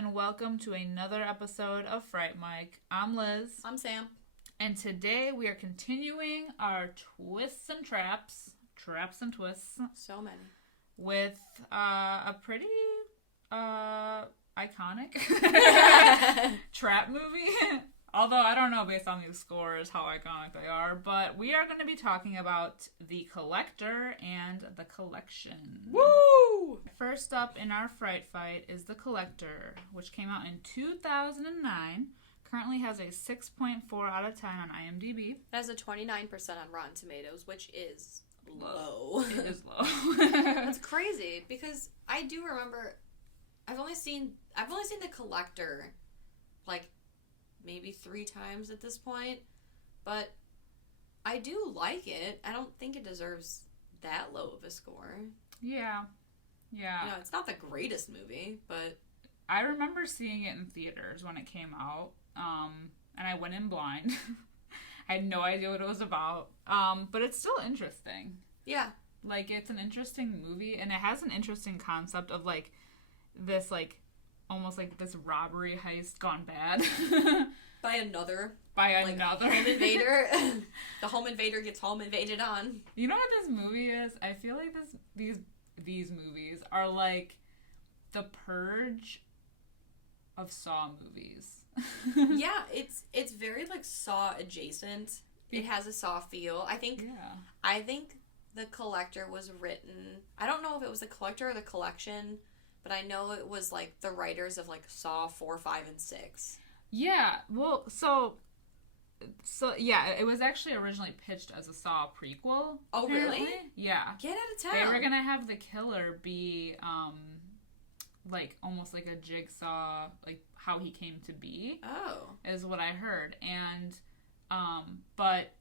and welcome to another episode of Fright Mic. I'm Liz. I'm Sam. And today we are continuing our twists and traps and twists. So many. With a pretty iconic trap movie. Although I don't know based on these scores how iconic they are, but we are going to be talking about The Collector and The Collection. Woo! First up in our Fright Fight is The Collector, which came out in 2009. Currently has a 6.4 out of 10 on IMDb. It has a 29% on Rotten Tomatoes, which is low. It is low. That's crazy because I do remember I've only seen The Collector like maybe 3 times at this point, but I do like it. I don't think it deserves that low of a score. Yeah. You know, it's not the greatest movie, but I remember seeing it in theaters when it came out, and I went in blind. I had no idea what it was about, but it's still interesting. Yeah. Like, it's an interesting movie, and it has an interesting concept of, like, this, like, almost like this robbery heist gone bad. By another. Home invader. The home invader gets home invaded on. You know what this movie is? I feel like these movies are like the Purge of Saw movies. Yeah, it's very like Saw adjacent. It has a Saw feel. I think The Collector was written, I don't know if it was The Collector or The Collection, but I know it was like the writers of like Saw 4, 5, and 6. Yeah, well, so yeah, it was actually originally pitched as a Saw prequel. Oh, apparently. really? Yeah. Get out of town. They were gonna have the killer be, like, almost like a Jigsaw, like, how he came to be. Oh. Is what I heard. And, but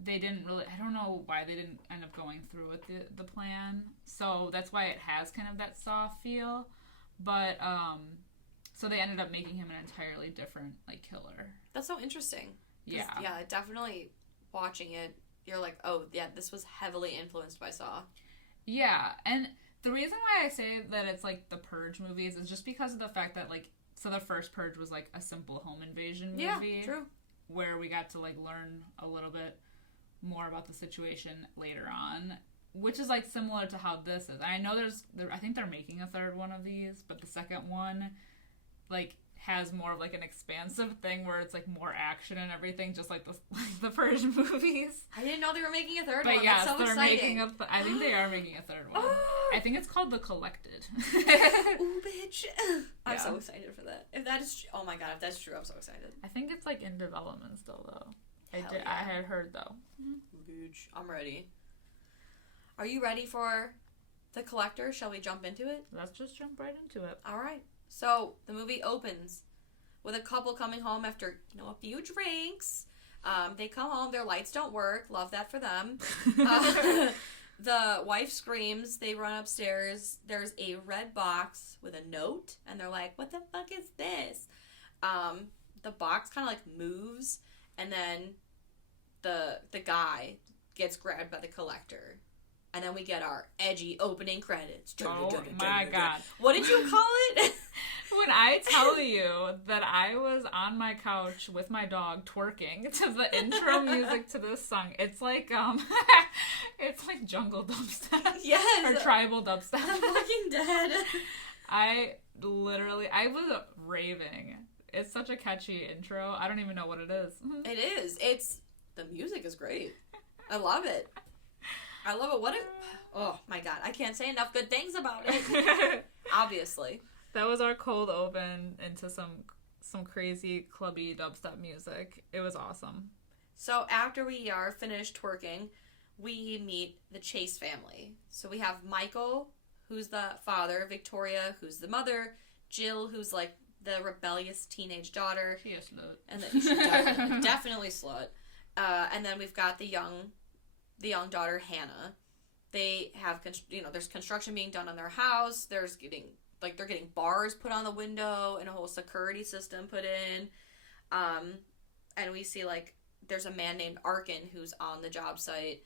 they didn't really, I don't know why they didn't end up going through with the plan. So that's why it has kind of that Saw feel. But, so they ended up making him an entirely different, like, killer. That's so interesting. Yeah. Yeah, definitely watching it, you're like, oh, yeah, this was heavily influenced by Saw. Yeah, and the reason why I say that it's, like, the Purge movies is just because of the fact that, like, so the first Purge was, like, a simple home invasion movie. Yeah, true. Where we got to, like, learn a little bit more about the situation later on, which is, like, similar to how this is. I know I think they're making a third one of these, but the second one, like, has more of, like, an expansive thing where it's, like, more action and everything, just like the Purge movies. I didn't know they were making a third but one. Yes, That's so they're exciting. I think they are making a third one. I think it's called The Collected. Ooh, bitch. I'm so excited for that. If that is, oh my god, if that's true, I'm so excited. I think it's, like, in development still, though. Yeah. I had heard, though. Bitch. I'm ready. Are you ready for The Collector? Shall we jump into it? Let's just jump right into it. All right. So, the movie opens with a couple coming home after, a few drinks. They come home, their lights don't work. Love that for them. The wife screams. They run upstairs. There's a red box with a note, and they're like, what the fuck is this? The box kind of, like, moves, and then the guy gets grabbed by the collector. And then we get our edgy opening credits. Oh my god. What did you call it? When I tell you that I was on my couch with my dog twerking to the intro music to this song, it's like it's like jungle dubstep. Yes. Or tribal dubstep. I'm fucking dead. I was raving. It's such a catchy intro. I don't even know what it is. It is. The music is great. I love it. Oh my god, I can't say enough good things about it. Obviously. That was our cold open into some crazy clubby dubstep music. It was awesome. So after we are finished twerking, we meet the Chase family. So we have Michael, who's the father, Victoria, who's the mother, Jill, who's like the rebellious teenage daughter. She is slut. And then she's definitely slut. And then we've got the young daughter, Hannah. They have, there's construction being done on their house. They're getting bars put on the window and a whole security system put in. And we see, like, there's a man named Arkin who's on the job site.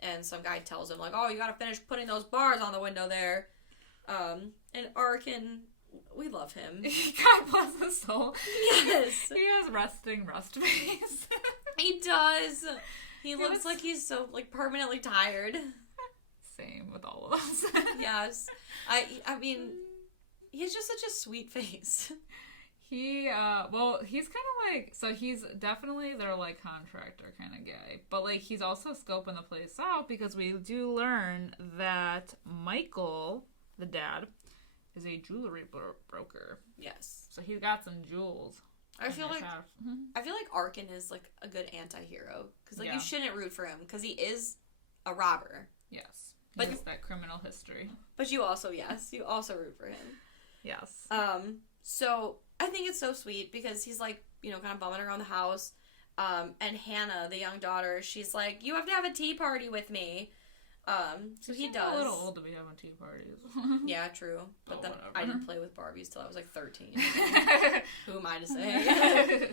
And some guy tells him, like, oh, you gotta finish putting those bars on the window there. And Arkin We love him. God bless his soul. Yes. He has resting rust face. He does. He looks like he's so, like, permanently tired. Same with all of us. Yes. I mean, he has just such a sweet face. He's kind of like, so he's definitely their, like, contractor kind of guy. But, like, he's also scoping the place out because we do learn that Michael, the dad, is a jewelry broker. Yes. So he's got some jewels. I feel like Arkin is, like, a good anti-hero. Because, like, you shouldn't root for him because he is a robber. Yes. He has that criminal history. But you also root for him. Yes. So I think it's so sweet because he's, like, you know, kind of bumming around the house. And Hannah, the young daughter, she's like, you have to have a tea party with me. So he does. A little old to be having tea parties. Yeah, true. But then whatever. I didn't play with Barbies till I was like 13. Who am I to say?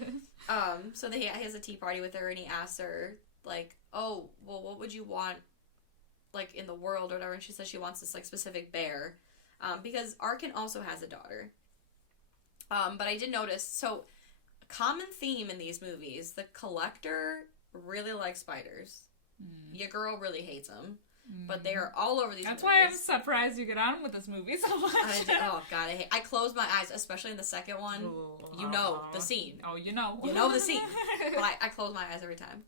So he has a tea party with her, and he asks her, like, oh, well, what would you want, like, in the world or whatever? And she says she wants this, like, specific bear. Because Arkin also has a daughter. But I did notice, so, a common theme in these movies, the collector really likes spiders. Your girl really hates them. But they are all over these That's movies. why I'm surprised you get on with this movie so much. Oh, God, I close my eyes, especially in the second one. You know the scene. Oh, you know. You know the scene. But I close my eyes every time.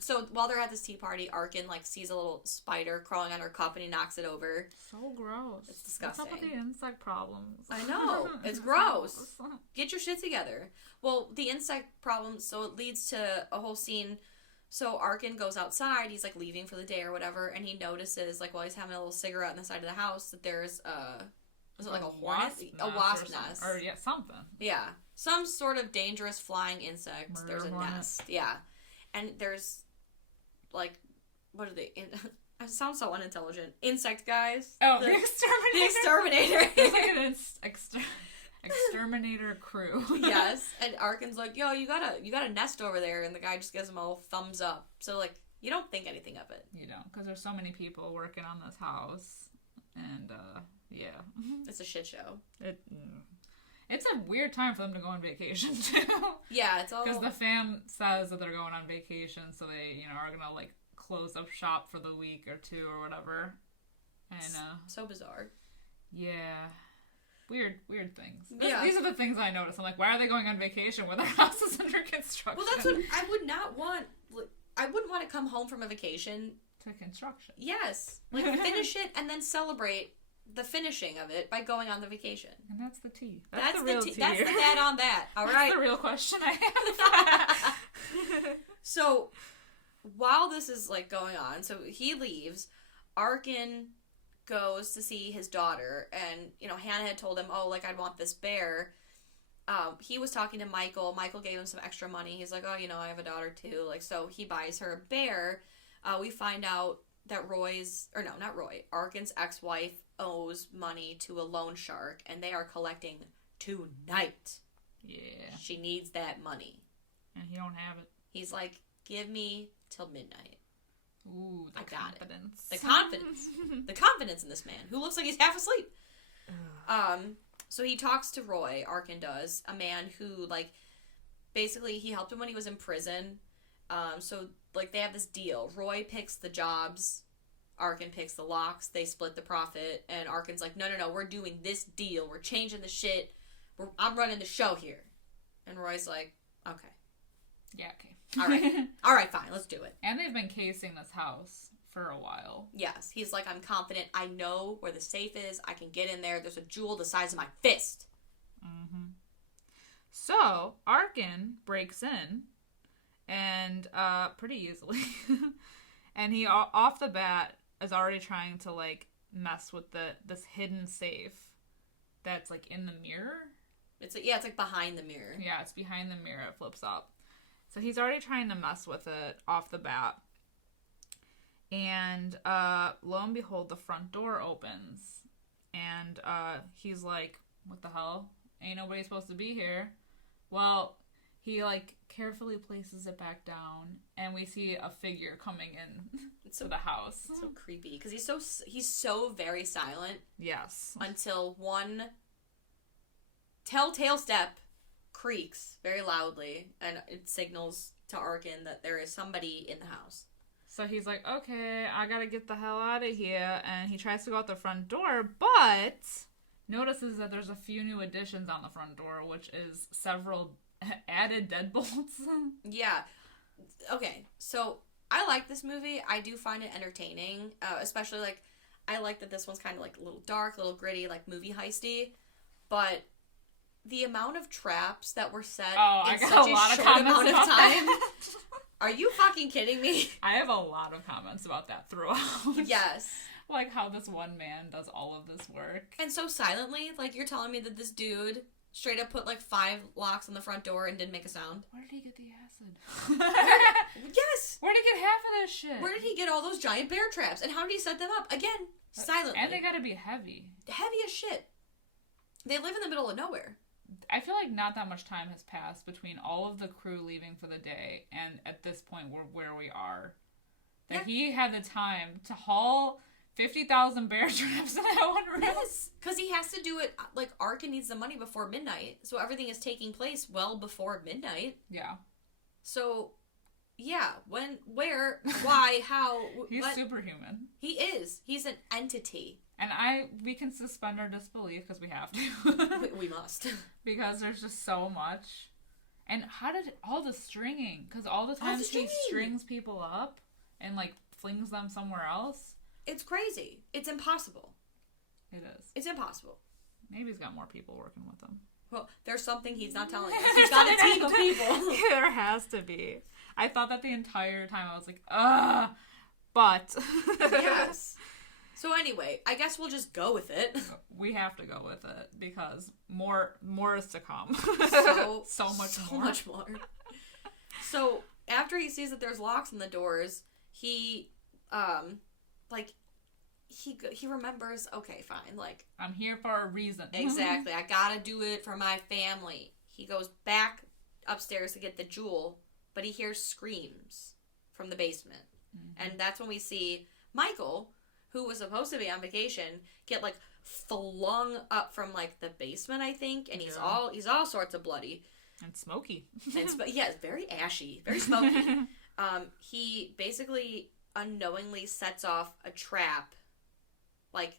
So while they're at this tea party, Arkin, like, sees a little spider crawling on her cup and he knocks it over. So gross. It's disgusting. What's up with the insect problems? I know. It's gross. Get your shit together. Well, the insect problem, so it leads to a whole scene. So Arkin goes outside, he's, like, leaving for the day or whatever, and he notices, like, while he's having a little cigarette on the side of the house, that there's, was it like a hornet? A wasp nest. Or, yeah, something. Yeah. Some sort of dangerous flying insect. Murder There's a hornet. nest. Yeah. And there's, like, what are they? I sound so unintelligent. Insect guys. Oh, the exterminator. The exterminator. It's like an exterminator crew. Yes. And Arkin's like, yo, you got a nest over there, and the guy just gives him a little thumbs up. So, like, you don't think anything of it. You know, because there's so many people working on this house. And, yeah. It's a shit show. It's a weird time for them to go on vacation, too. Yeah, it's all... Because the fam says that they're going on vacation, so they, you know, are going to, like, close up shop for the week or two or whatever. And, so bizarre. Yeah. Weird things. Yeah. These are the things I notice. I'm like, why are they going on vacation when their house is under construction? Well, that's what I would not want. I wouldn't want to come home from a vacation. To construction. Yes. Like, finish it and then celebrate the finishing of it by going on the vacation. And that's the tea. That's the real tea. tea. That's the dad on that. All right. That's the real question I have. So, while this is, like, going on, so he leaves, Arkin goes to see his daughter, and, you know, Hannah had told him, oh, like, I'd want this bear. He was talking to Michael. Michael gave him some extra money. He's like, oh, you know, I have a daughter, too. Like, so he buys her a bear. We find out that Arkin's ex-wife owes money to a loan shark, and they are collecting tonight. Yeah. She needs that money. And he don't have it. He's like, give me till midnight. Ooh, the confidence. The confidence. The confidence in this man, who looks like he's half asleep. So he talks to Roy, Arkin does, a man who, like, basically he helped him when he was in prison. So, like, they have this deal. Roy picks the jobs, Arkin picks the locks, they split the profit, and Arkin's like, no, we're doing this deal. We're changing the shit. I'm running the show here. And Roy's like, okay. Yeah, okay. All right, fine, let's do it. And they've been casing this house for a while. Yes, he's like, I'm confident. I know where the safe is. I can get in there. There's a jewel the size of my fist. Mm-hmm. So, Arkin breaks in, and pretty easily. And he, off the bat, is already trying to, like, mess with this hidden safe that's, like, in the mirror. It's like behind the mirror. Yeah, it's behind the mirror. It flips up. So he's already trying to mess with it off the bat. And lo and behold, the front door opens. And he's like, what the hell? Ain't nobody supposed to be here. Well, he, like, carefully places it back down. And we see a figure coming in to the house. It's so creepy. Because he's so very silent. Yes. Until one telltale step creaks very loudly, and it signals to Arkin that there is somebody in the house. So he's like, okay, I gotta get the hell out of here, and he tries to go out the front door, but notices that there's a few new additions on the front door, which is several added deadbolts. Yeah. Okay, so I like this movie. I do find it entertaining, especially, like, I like that this one's kind of, like, a little dark, a little gritty, like, movie heisty, but the amount of traps that were set in such a short amount of time... Are you fucking kidding me? I have a lot of comments about that throughout. Yes. Like how this one man does all of this work. And so silently, like, you're telling me that this dude straight up put, like, 5 locks on the front door and didn't make a sound? Where did he get the acid? Yes! Where did he get half of this shit? Where did he get all those giant bear traps? And how did he set them up? Again, silently. And they gotta be heavy. Heavy as shit. They live in the middle of nowhere. I feel like not that much time has passed between all of the crew leaving for the day and at this point where we are. That he had the time to haul 50,000 bear traps in that one room. Yes, because he has to do it, like, Arkin needs the money before midnight, so everything is taking place well before midnight. Yeah. So, yeah, when, where, why, how, He's what? superhuman. He is. He's an entity. And we can suspend our disbelief because we have to. We must. Because there's just so much. And how did all the stringing? Because all the times he strings people up and, like, flings them somewhere else. It's crazy. It's impossible. It is. It's impossible. Maybe he's got more people working with him. Well, there's something he's not telling us. He's got a team of people. There has to be. I thought that the entire time. I was like, ugh. But. Yes. So anyway, I guess we'll just go with it. We have to go with it because more is to come. So much more. So after he sees that there's locks on the doors, he remembers, okay, fine, like, I'm here for a reason. Exactly. I gotta do it for my family. He goes back upstairs to get the jewel, but he hears screams from the basement. Mm-hmm. And that's when we see Michael, who was supposed to be on vacation, get, like, flung up from, like, the basement, I think, and he's all sorts of bloody. And smoky. Yeah, it's very ashy. Very smoky. He basically unknowingly sets off a trap. Like,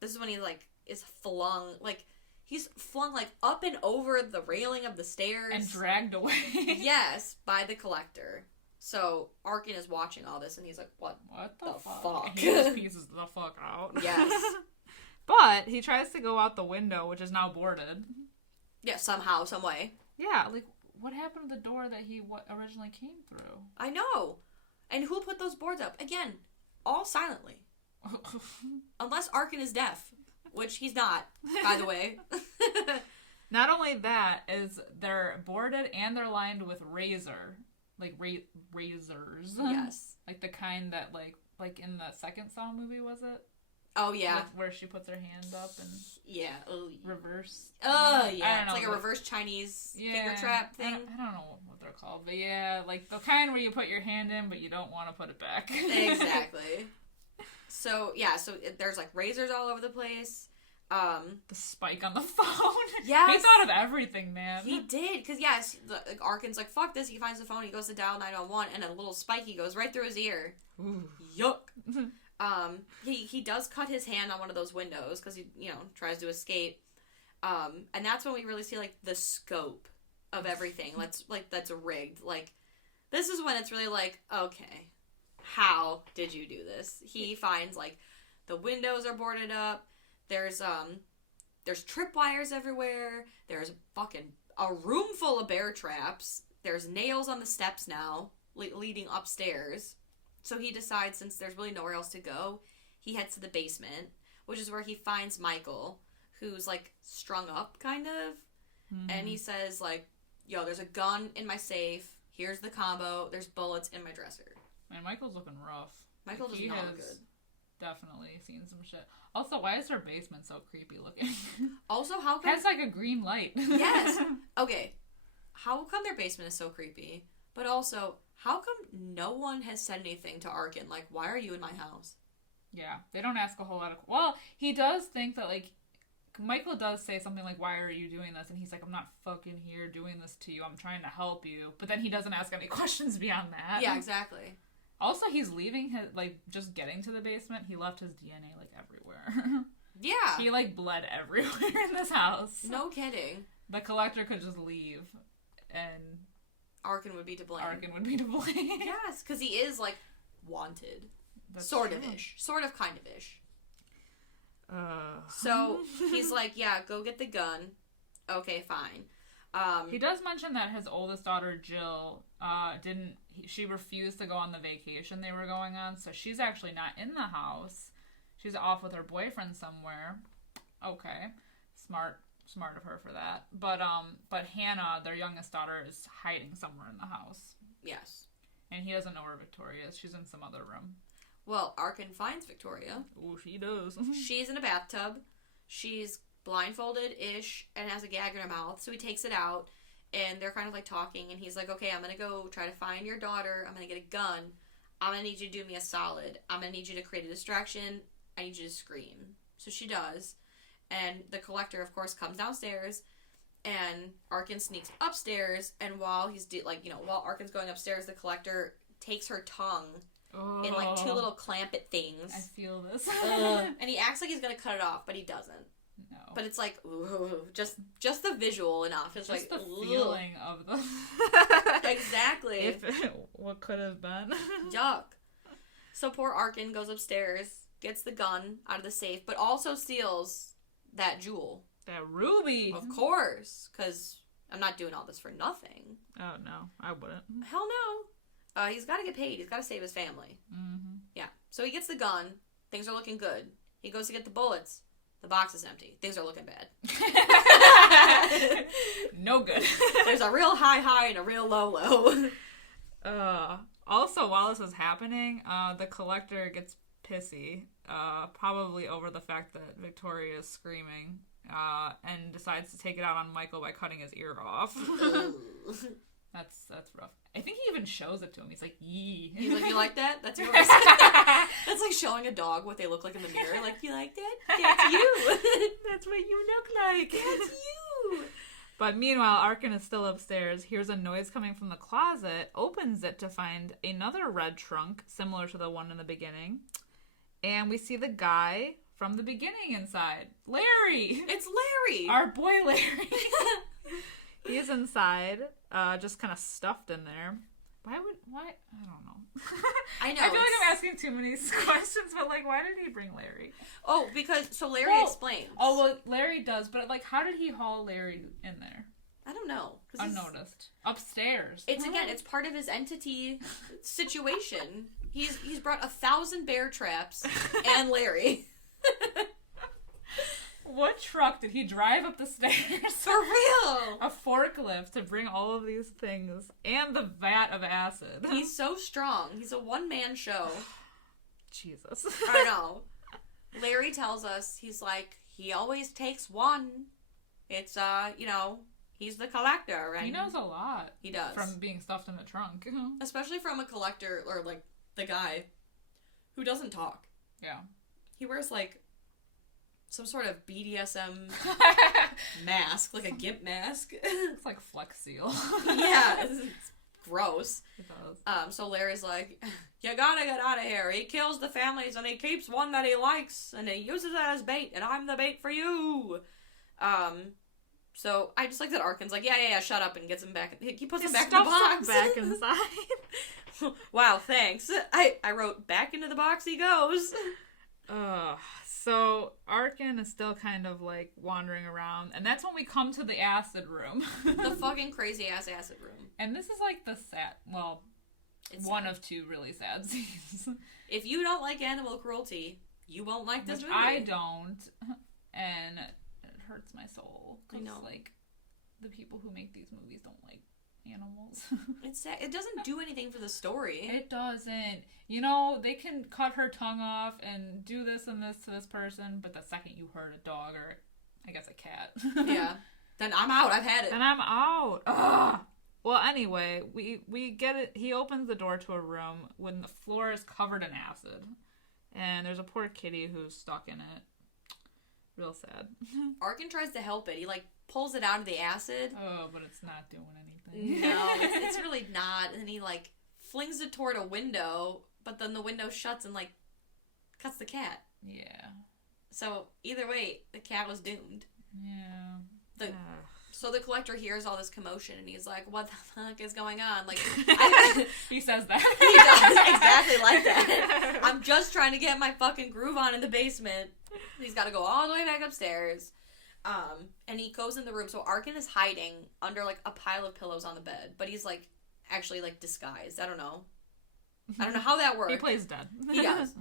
this is when he, like, is flung, like, he's flung, like, up and over the railing of the stairs. And dragged away. Yes, by the collector. So, Arkin is watching all this, and he's like, what the fuck? He just pieces the fuck out. Yes. But he tries to go out the window, which is now boarded. Yeah, somehow, some way. Yeah, like, what happened to the door that he originally came through? I know. And who put those boards up? Again, all silently. Unless Arkin is deaf, which he's not, by the way. Not only that, is they're boarded and they're lined with razor. Like, razors. Yes. Like the kind that, like in the second Saw movie, was it? Oh, yeah. Like where she puts her hand up and... Yeah. Reverse. Oh, yeah. It's like a reverse Chinese finger trap thing. I don't know what they're called, but yeah, like the kind where you put your hand in, but you don't want to put it back. Exactly. So, yeah, there's, like, razors all over the place. The spike on the phone. Yes. He thought of everything, man. He did, because, yes, Arkin's like, fuck this. He finds the phone, he goes to dial 911, and a little spiky goes right through his ear. Ooh. Yuck. He does cut his hand on one of those windows, because he, tries to escape. And that's when we really see, like, the scope of everything. That's rigged. Like, this is when it's really like, okay, how did you do this? He finds, like, the windows are boarded up. There's tripwires everywhere. There's fucking a room full of bear traps. There's nails on the steps now, leading upstairs. So he decides, since there's really nowhere else to go, he heads to the basement, which is where he finds Michael, who's, like, strung up, kind of. Mm-hmm. And he says, like, yo, there's a gun in my safe. Here's the combo. There's bullets in my dresser. Man, Michael's looking rough. Michael does not look good. Definitely seen some shit. Also, why is her basement so creepy looking? Also, how come... It has, like, a green light. Yes. Okay. How come their basement is so creepy? But also, how come no one has said anything to Arkin? Like, why are you in my house? Yeah. They don't ask a whole lot of... Well, he does think that, like... Michael does say something like, why are you doing this? And he's like, I'm not fucking here doing this to you. I'm trying to help you. But then he doesn't ask any questions beyond that. Yeah, exactly. Also, he's leaving his, like, just getting to the basement. He left his DNA, like, everywhere. Yeah. He, like, bled everywhere in this house. No kidding. The collector could just leave, and Arkin would be to blame. Yes, because he is, like, wanted. That's sort true. of-ish. Sort of, kind of-ish. So, he's like, yeah, go get the gun. Okay, fine. He does mention that his oldest daughter, Jill, she refused to go on the vacation they were going on, so she's actually not in the house. She's off with her boyfriend somewhere. Okay. Smart of her for that. But Hannah, their youngest daughter, is hiding somewhere in the house. Yes. And he doesn't know where Victoria is. She's in some other room. Well, Arkin finds Victoria. Oh, she does. She's in a bathtub. She's blindfolded-ish and has a gag in her mouth, so he takes it out, and they're kind of, like, talking, and he's like, okay, I'm gonna go try to find your daughter. I'm gonna get a gun. I'm gonna need you to do me a solid. I'm gonna need you to create a distraction. I need you to scream. So she does. And the collector, of course, comes downstairs. And Arkin sneaks upstairs. And while while Arkin's going upstairs, the collector takes her tongue in, like, two little clamp it things. I feel this. And he acts like he's gonna cut it off, but he doesn't. No. But it's like, ooh, just the visual enough. It's just like, the ooh. feeling of the... Exactly. What could have been. Yuck. So poor Arkin goes upstairs, gets the gun out of the safe, but also steals that jewel. That ruby. Of course, because I'm not doing all this for nothing. Oh, no. I wouldn't. Hell no. He's got to get paid. He's got to save his family. Mm-hmm. Yeah. So he gets the gun. Things are looking good. He goes to get the bullets. The box is empty. Things are looking bad. No good. There's a real high and a real low. Also, while this is happening, the collector gets pissy, probably over the fact that Victoria is screaming, and decides to take it out on Michael by cutting his ear off. That's rough. I think he even shows it to him. He's like, yee. He's like, you like that? That's yours. That's like showing a dog what they look like in the mirror. Like, you like that? That's you. That's what you look like. That's you. But meanwhile, Arkin is still upstairs, hears a noise coming from the closet, opens it to find another red trunk, similar to the one in the beginning. And we see the guy from the beginning inside. Larry! It's Larry! Our boy Larry. He's inside, just kind of stuffed in there. Why? I don't know. I know. I feel like I'm asking too many questions, but, like, why did he bring Larry? Oh, because, Larry explains. Oh, well, Larry does, but, like, how did he haul Larry in there? I don't know. Unnoticed. Upstairs. It's part of his entity situation. He's brought 1,000 bear traps and Larry. What truck did he drive up the stairs? For real! A forklift to bring all of these things and the vat of acid. He's so strong. He's a one-man show. Jesus. I know. Larry tells us, he's like, he always takes one. It's, he's the collector. And he knows a lot. He does. From being stuffed in the trunk. Especially from a collector, or, like, the guy who doesn't talk. Yeah. He wears, like, some sort of BDSM mask, like a gimp mask. It's like Flex Seal. Yeah, it's gross. It does. So Larry's like, you gotta get out of here. He kills the families and he keeps one that he likes and he uses it as bait, and I'm the bait for you. So I just like that Arkin's like, yeah, shut up, and gets him back. He puts him back in the box. Back inside. Wow, thanks. I wrote, back into the box he goes. So Arkin is still kind of, like, wandering around, and that's when we come to the acid room. The fucking crazy-ass acid room. And this is, like, the sad, well, it's one of two really sad scenes. If you don't like animal cruelty, you won't like this movie. I don't, and it hurts my soul. I know. Like, the people who make these movies don't like animals. It's sad. It doesn't do anything for the story. It doesn't. They can cut her tongue off and do this and this to this person, but the second you hurt a dog or, I guess, a cat. Yeah. Then I'm out. I've had it. Then I'm out. Ugh. Well, anyway, we get it. He opens the door to a room when the floor is covered in acid. And there's a poor kitty who's stuck in it. Real sad. Arkin tries to help it. He, like, pulls it out of the acid. Oh, but it's not doing anything. No, it's really not. And he, like, flings it toward a window, but then the window shuts and, like, cuts the cat. Yeah. So, either way, the cat was doomed. Yeah. So the collector hears all this commotion, and he's like, what the fuck is going on? Like, he says that. He does exactly like that. I'm just trying to get my fucking groove on in the basement. He's got to go all the way back upstairs. And he goes in the room. So Arkin is hiding under, like, a pile of pillows on the bed. But he's, like, actually, like, disguised. I don't know how that works. He plays dead. He does.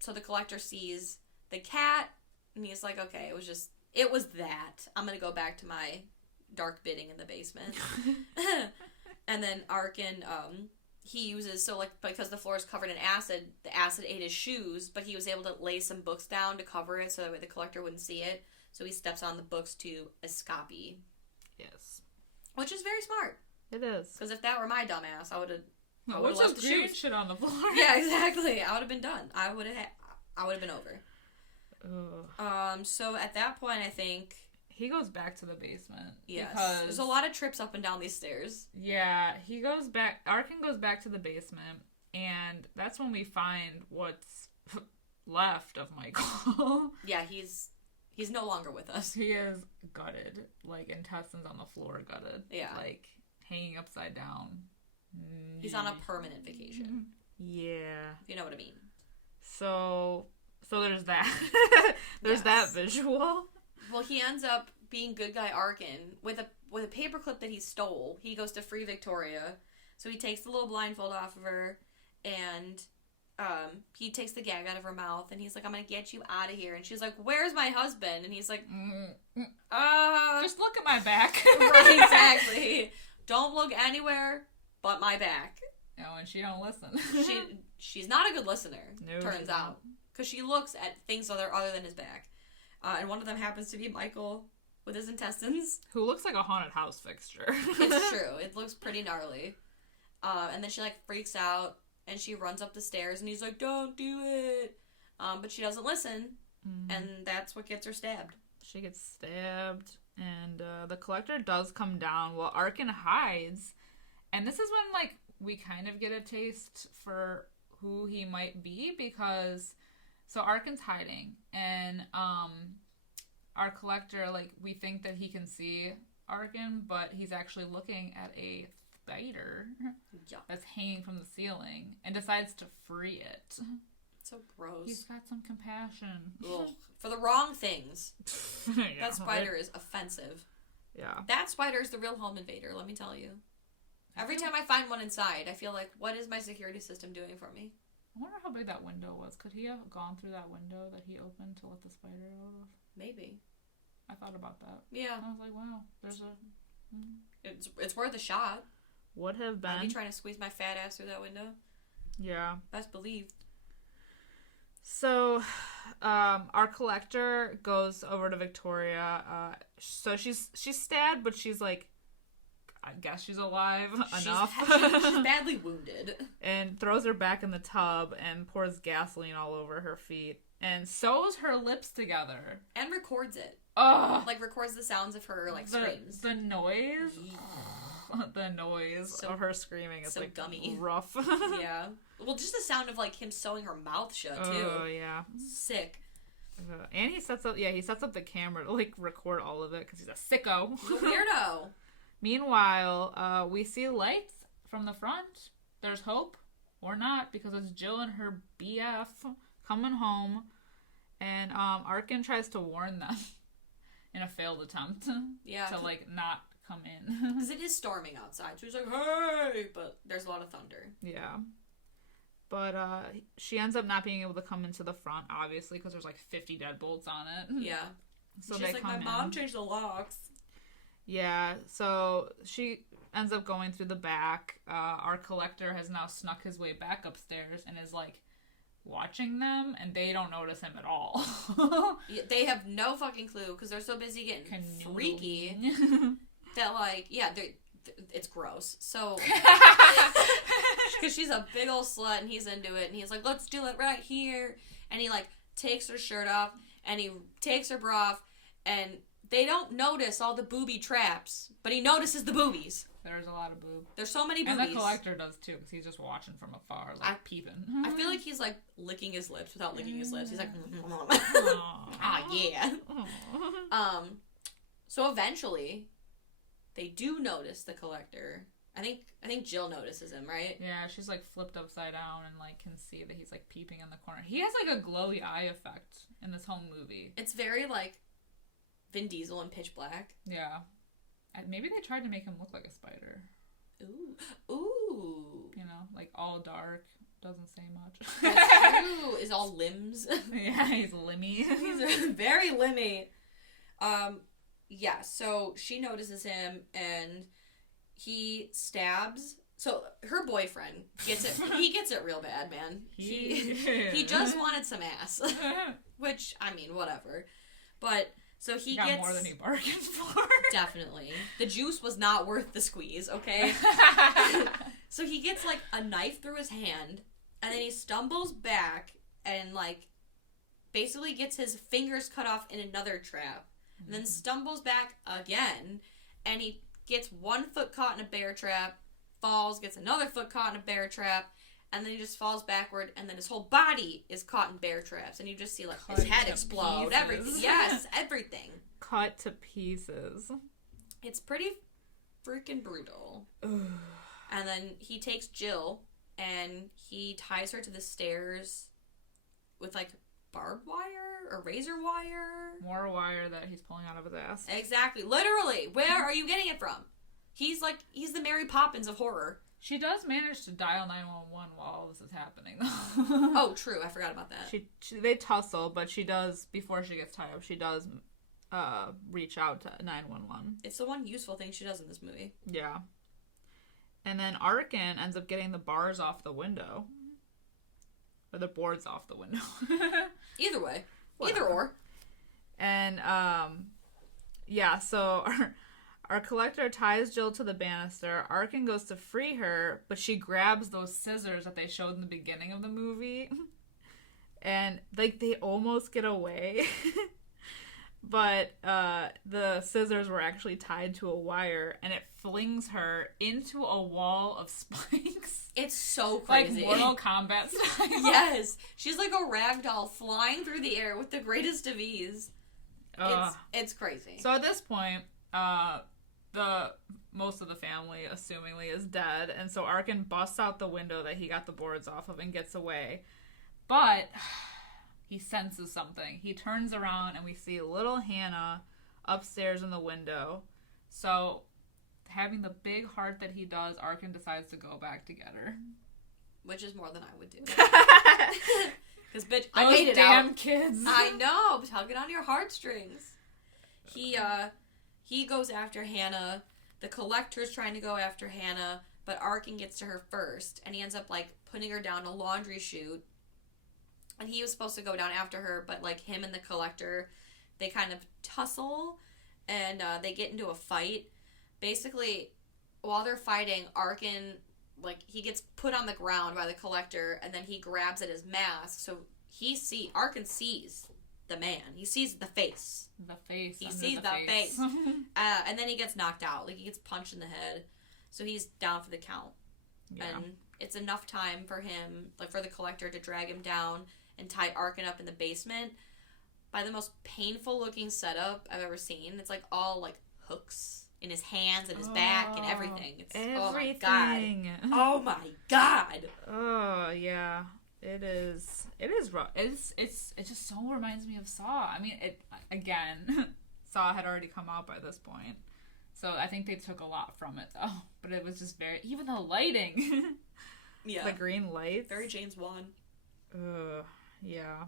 So the collector sees the cat, and he's like, okay, it was that. I'm going to go back to my dark bidding in the basement. And then Arkin, he uses, so, like, because the floor is covered in acid, the acid ate his shoes, but he was able to lay some books down to cover it so that way the collector wouldn't see it. So he steps on the books to escape. Yes. Which is very smart. It is. Because if that were my dumbass, I would have What's left this the green shoes. shit on the floor? Yeah, exactly. I would have been done. I would have been over. Ugh. So at that point, I think he goes back to the basement. Yes. Because there's a lot of trips up and down these stairs. Yeah, he goes back. Arkin goes back to the basement, and that's when we find what's left of Michael. Yeah, he's no longer with us. He is gutted, like intestines on the floor, gutted. Yeah, like hanging upside down. He's on a permanent vacation. Yeah, if you know what I mean. So there's that. There's that visual. Well, he ends up being good guy Arkin with a paperclip that he stole. He goes to free Victoria, so he takes the little blindfold off of her, and he takes the gag out of her mouth, and he's like, "I'm gonna get you out of here." And she's like, "Where's my husband?" And he's like, "Just look at my back." Right, exactly. Don't look anywhere but my back. No, and she don't listen. She's not a good listener. No, turns out, not. Because she looks at things other than his back. And one of them happens to be Michael with his intestines. Who looks like a haunted house fixture. It's true. It looks pretty gnarly. And then she, like, freaks out, and she runs up the stairs, and he's like, "Don't do it." But she doesn't listen, and that's what gets her stabbed. She gets stabbed, and the collector does come down while Arkin hides. And this is when, like, we kind of get a taste for who he might be, because... So Arkin's hiding, and our collector, like, we think that he can see Arkin, but he's actually looking at a spider that's hanging from the ceiling, and decides to free it. So gross. He's got some compassion. Ugh. For the wrong things. Yeah, that spider is offensive. Yeah. That spider is the real home invader, let me tell you. Every time I find one inside, I feel like, what is my security system doing for me? I wonder how big that window was. Could he have gone through that window that he opened to let the spider out of? Maybe. I thought about that. Yeah. I was like, wow, there's a... It's worth a shot. Would have been. I'd be trying to squeeze my fat ass through that window. Yeah. Best believe. So, our collector goes over to Victoria. So she's stabbed, but she's like, I guess she's alive enough. She's badly wounded. And throws her back in the tub and pours gasoline all over her feet. And sews her lips together. And records it. Ugh. Like, records the sounds of her, like, screams. The noise. The noise of her screaming is, like, gummy. Rough. Yeah. Well, just the sound of, like, him sewing her mouth shut, too. Oh, yeah. Sick. And he sets up the camera to, like, record all of it, because he's a sicko. Weirdo. Meanwhile, we see lights from the front. There's hope. Or not, because it's Jill and her BF coming home. And Arkin tries to warn them in a failed attempt to, like, not come in. Because it is storming outside. So he's like, "Hey!" But there's a lot of thunder. Yeah. But she ends up not being able to come into the front, obviously, because there's, like, 50 deadbolts on it. Yeah. So she's they like, come "My in. mom changed the locks." Yeah, so she ends up going through the back. Our collector has now snuck his way back upstairs and is, like, watching them, and they don't notice him at all. Yeah, they have no fucking clue, because they're so busy getting freaky that, like, yeah, it's gross. So, because she's a big old slut, and he's into it, and he's like, "Let's do it right here." And he, like, takes her shirt off, and he takes her bra off, and they don't notice all the booby traps, but he notices the boobies. There's a lot of boob. There's so many boobies. And the collector does too, because he's just watching from afar, like peeping. I feel like he's like licking his lips without licking his lips. He's like, yeah. So eventually, they do notice the collector. I think Jill notices him, right? Yeah, she's like flipped upside down and like can see that he's like peeping in the corner. He has like a glowy eye effect in this whole movie. It's very like Vin Diesel in Pitch Black. Yeah. Maybe they tried to make him look like a spider. Ooh. You know, like all dark, doesn't say much. That's true. Is all limbs. Yeah, he's limmy. He's very limmy. Yeah, so she notices him and he stabs. So her boyfriend gets it. He gets it real bad, man. He just wanted some ass. Which, I mean, whatever. But so he got gets more than he bargained for. Definitely. The juice was not worth the squeeze, okay? So he gets like a knife through his hand, and then he stumbles back and like basically gets his fingers cut off in another trap, and then stumbles back again, and he gets one foot caught in a bear trap, falls, gets another foot caught in a bear trap, and then he just falls backward, and then his whole body is caught in bear traps, and you just see like his head explode, everything. Yes, everything. Cut to pieces. It's pretty freaking brutal. And then he takes Jill and he ties her to the stairs with like barbed wire or razor wire. More wire that he's pulling out of his ass. Exactly. Literally. Where are you getting it from? He's the Mary Poppins of horror. She does manage to dial 911 while all this is happening, though. Oh, true. I forgot about that. They tussle, but she does, before she gets tied up, she does reach out to 911. It's the one useful thing she does in this movie. Yeah. And then Arkin ends up getting the bars off the window. Or the boards off the window. Either way. Whatever. Either or. And, yeah, so our collector ties Jill to the banister. Arkin goes to free her, but she grabs those scissors that they showed in the beginning of the movie. And, like, they almost get away. But the scissors were actually tied to a wire, and it flings her into a wall of spikes. It's so crazy. Like Mortal Kombat style. Yes. She's like a ragdoll flying through the air with the greatest of ease. It's crazy. So at this point, most of the family, assumingly, is dead, and so Arkin busts out the window that he got the boards off of and gets away. But he senses something. He turns around and we see little Hannah upstairs in the window. So, having the big heart that he does, Arkin decides to go back to get her. Which is more than I would do. Because, bitch, I made it out. Those damn kids. I know. Tugging on your heartstrings. He goes after Hannah. The collector's trying to go after Hannah, but Arkin gets to her first, and he ends up, like, putting her down a laundry chute. And he was supposed to go down after her, but, like, him and the collector, they kind of tussle, and they get into a fight. Basically, while they're fighting, Arkin, like, he gets put on the ground by the collector, and then he grabs at his mask, so Arkin sees the man. He sees the face. He sees the face. And then he gets knocked out. Like, he gets punched in the head. So he's down for the count. Yeah. And it's enough time for him, like, for the collector to drag him down and tie Arkin up in the basement by the most painful looking setup I've ever seen. It's like all like hooks in his hands and his back and everything. It's everything. Oh my god. Oh yeah. It is rough. It just so reminds me of Saw. I mean, Saw had already come out by this point. So I think they took a lot from it though. But it was just even the lighting. Yeah. The green lights. Very James Wan. Yeah.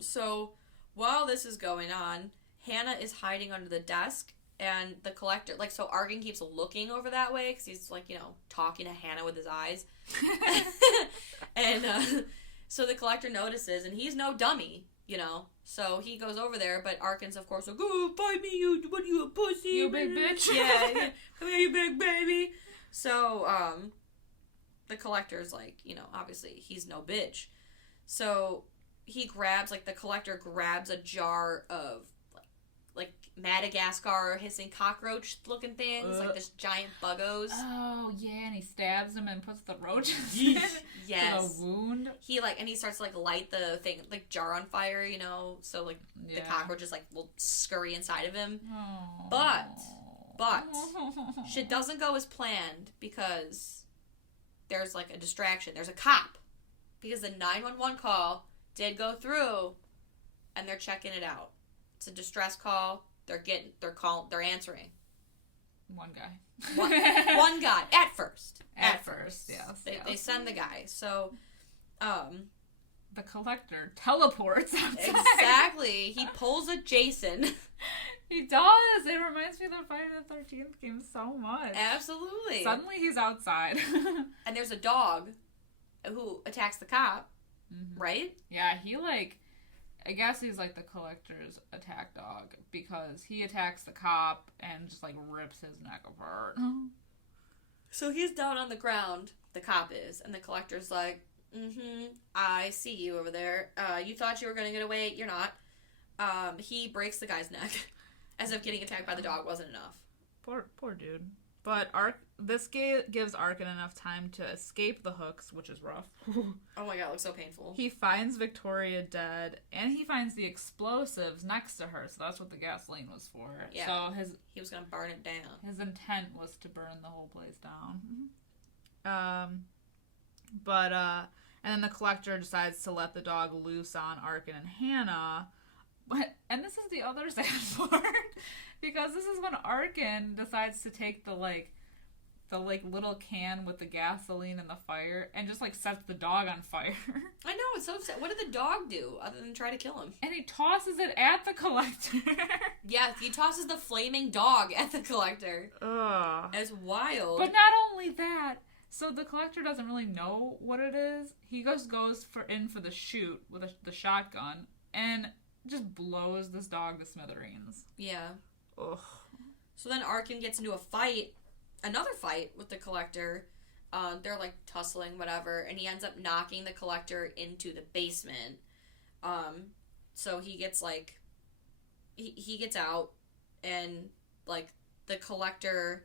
So while this is going on, Hannah is hiding under the desk, and the collector, like, so Arkin keeps looking over that way, because he's, like, you know, talking to Hannah with his eyes. And, so the collector notices, and he's no dummy, you know, so he goes over there, but Arkin's, of course, like, oh, find me, you a pussy? You big bitch. Yeah, come here, you big baby. So, the collector's like, you know, obviously, he's no bitch. So he grabs, like, the collector grabs a jar of, like Madagascar hissing cockroach looking things, like this giant buggos. Oh, yeah, and he stabs him and puts the roaches in yes. the wound. He, like, and he starts to, like, light the thing, like, jar on fire, you know, so, like, the cockroaches, like, will scurry inside of him. Oh. But, shit doesn't go as planned because there's, like, a distraction. There's a cop. Because the 911 call did go through, and they're checking it out. It's a distress call. They're answering. One guy. One guy at first. At first, yes. They send the guy. So, the collector teleports outside. Exactly. He pulls a Jason. He does. It reminds me of the Friday the 13th game so much. Absolutely. Suddenly he's outside. And there's a dog who attacks the cop, right? Yeah, I guess he's like the collector's attack dog because he attacks the cop and just like rips his neck apart. So he's down on the ground, the cop is, and the collector's like, I see you over there. You thought you were going to get away. You're not. He breaks the guy's neck as if getting attacked by the dog wasn't enough. Poor dude. But this gives Arkin enough time to escape the hooks, which is rough. Oh my god, it looks so painful. He finds Victoria dead, and he finds the explosives next to her, so that's what the gasoline was for. Yeah, so he was going to burn it down. His intent was to burn the whole place down. And then the collector decides to let the dog loose on Arkin and Hannah. And this is the other sad part, because this is when Arkin decides to take the little can with the gasoline and the fire and just like sets the dog on fire. I know, it's so sad. What did the dog do other than try to kill him? And he tosses it at the collector. Yes, he tosses the flaming dog at the collector. Ugh. It's wild. But not only that, so the collector doesn't really know what it is. He goes in for the shoot with the shotgun and just blows this dog to smithereens. Yeah. Ugh. So then Arkin gets into another fight with the collector. They're like tussling, whatever, and he ends up knocking the collector into the basement. So he gets like, he gets out, and like the collector.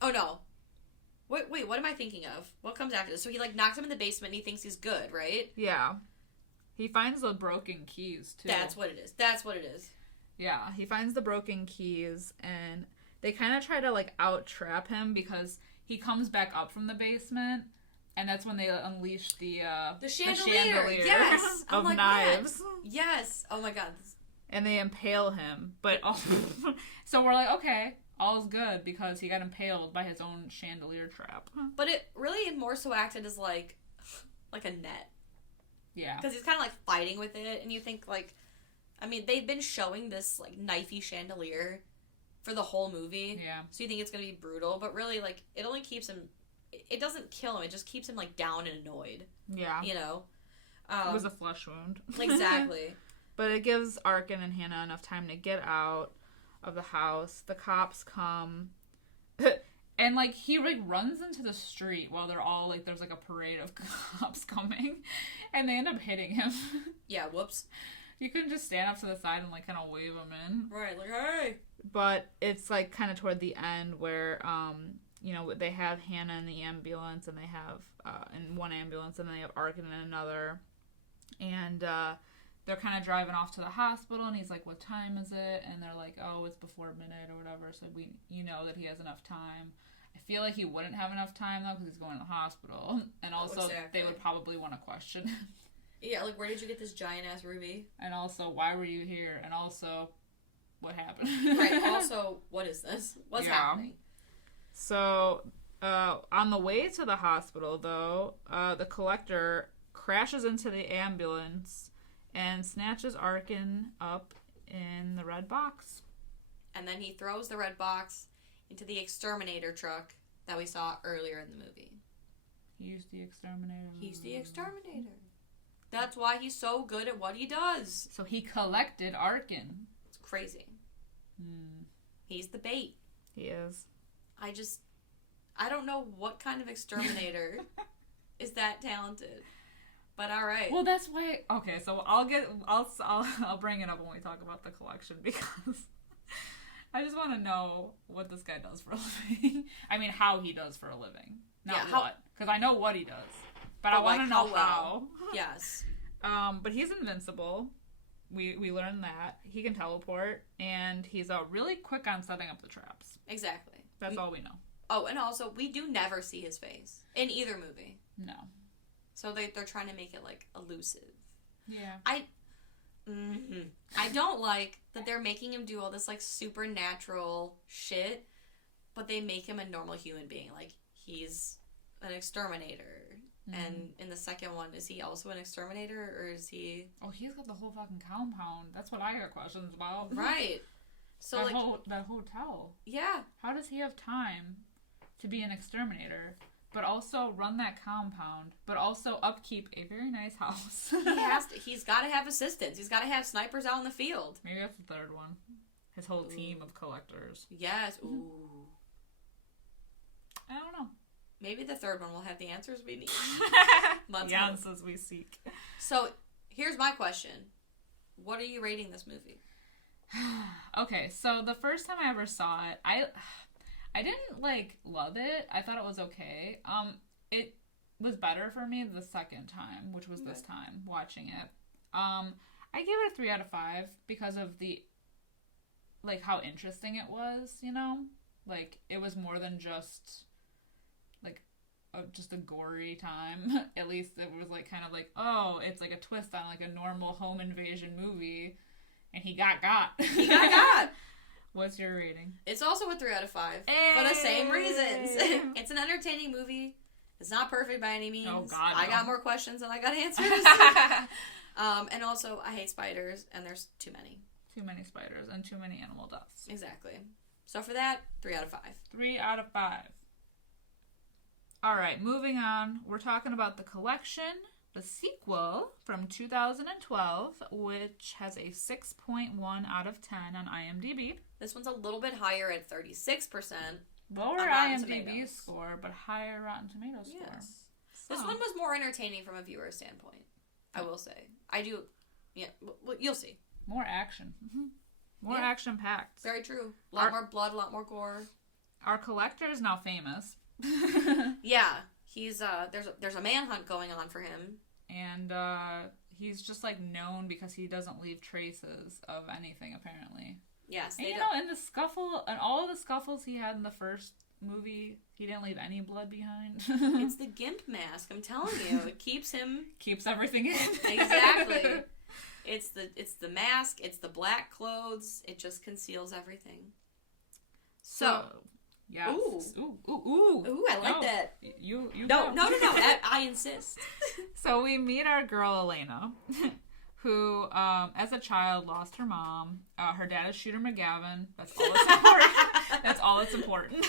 Oh no. Wait, what am I thinking of? What comes after this? So he like knocks him in the basement and he thinks he's good, right? Yeah. He finds the broken keys too. That's what it is. Yeah, he finds the broken keys, and they kind of try to like out-trap him because he comes back up from the basement, and that's when they unleash the chandelier yes, of knives. Yes. Oh my god. And they impale him, but so we're like, okay, all's good because he got impaled by his own chandelier trap. But it really more so acted as like a net. Yeah. Because he's kind of like fighting with it, and you think like, I mean, they've been showing this like knifey chandelier for the whole movie. Yeah. So you think it's gonna be brutal, but really like it only keeps him. It doesn't kill him. It just keeps him like down and annoyed. Yeah. You know. It was a flesh wound. Exactly. But it gives Arkin and Hannah enough time to get out of the house. The cops come. And, like, he, like, runs into the street while they're all, like, there's, like, a parade of cops coming. And they end up hitting him. Yeah, whoops. You couldn't just stand up to the side and, like, kind of wave him in. Right, like, hey! But it's, like, kind of toward the end where, you know, they have Hannah in the ambulance, and they have, in one ambulance, and then they have Arkin in another. And, they're kind of driving off to the hospital, and he's like, what time is it? And they're like, oh, it's before midnight or whatever, so you know that he has enough time. I feel like he wouldn't have enough time, though, because he's going to the hospital. And also, They would probably want to question him. Yeah, like, where did you get this giant-ass ruby? And also, why were you here? And also, what happened? Right, also, what is this? What's happening? So, on the way to the hospital, though, the collector crashes into the ambulance and snatches Arkin up in the red box. And then he throws the red box into the exterminator truck that we saw earlier in the movie. He's the exterminator. He's the exterminator. That's why he's so good at what he does. So he collected Arkin. It's crazy. He's the bait. He is. I don't know what kind of exterminator is that talented. But all right. Well, that's why. Okay, so I'll bring it up when we talk about the collection because I just want to know what this guy does for a living. I mean, how he does for a living, not what. Because I know what he does, but I want to know how. Yes. But he's invincible. We learned that he can teleport, and he's really quick on setting up the traps. Exactly. That's all we know. Oh, and also we do never see his face in either movie. No. So they're trying to make it like elusive. Yeah. I don't like that they're making him do all this like supernatural shit, but they make him a normal human being. Like he's an exterminator. Mm-hmm. And in the second one, is he also an exterminator or is he? Oh, he's got the whole fucking compound. That's what I got questions about. Right. So that hotel. Yeah. How does he have time to be an exterminator? But also run that compound, but also upkeep a very nice house. He's got to have assistants. He's got to have snipers out in the field. Maybe that's the third one. His whole team of collectors. Yes. Ooh. I don't know. Maybe the third one will have the answers we need. The answers we seek. So, here's my question. What are you rating this movie? Okay, so the first time I ever saw it, I didn't, love it. I thought it was okay. It was better for me the second time, which was this time, watching it. I gave it a 3 out of 5 because of the, how interesting it was, you know? It was more than just, just a gory time. At least it was, oh, it's, a twist on, a normal home invasion movie. And he got got. He got got. What's your rating? It's also a 3 out of 5. For the same reasons. It's an entertaining movie. It's not perfect by any means. Oh, God, I got more questions than I got answers. And also, I hate spiders, and there's too many. Too many spiders and too many animal deaths. Exactly. So for that, 3 out of 5. 3 out of 5. All right, moving on. We're talking about The Collection, the sequel from 2012, which has a 6.1 out of 10 on IMDb. This one's a little bit higher at 36%. Lower IMDb score, but higher Rotten Tomatoes score. Yes. So. This one was more entertaining from a viewer standpoint, I will say. I do, yeah, well, you'll see. More action. More action-packed. Very true. A lot more blood, a lot more gore. Our collector is now famous. Yeah. He's, there's a manhunt going on for him. And, he's just, known because he doesn't leave traces of anything, apparently. Yes, and, in the scuffle, and all of the scuffles he had in the first movie, he didn't leave any blood behind. It's the gimp mask, I'm telling you. It keeps him... Keeps everything in. Exactly. It's the mask, it's the black clothes, it just conceals everything. So... Yes. Ooh, I like that. You No. I insist. So we meet our girl Elena, who, as a child, lost her mom. Her dad is Shooter McGavin. That's all that's important. That's all that's important.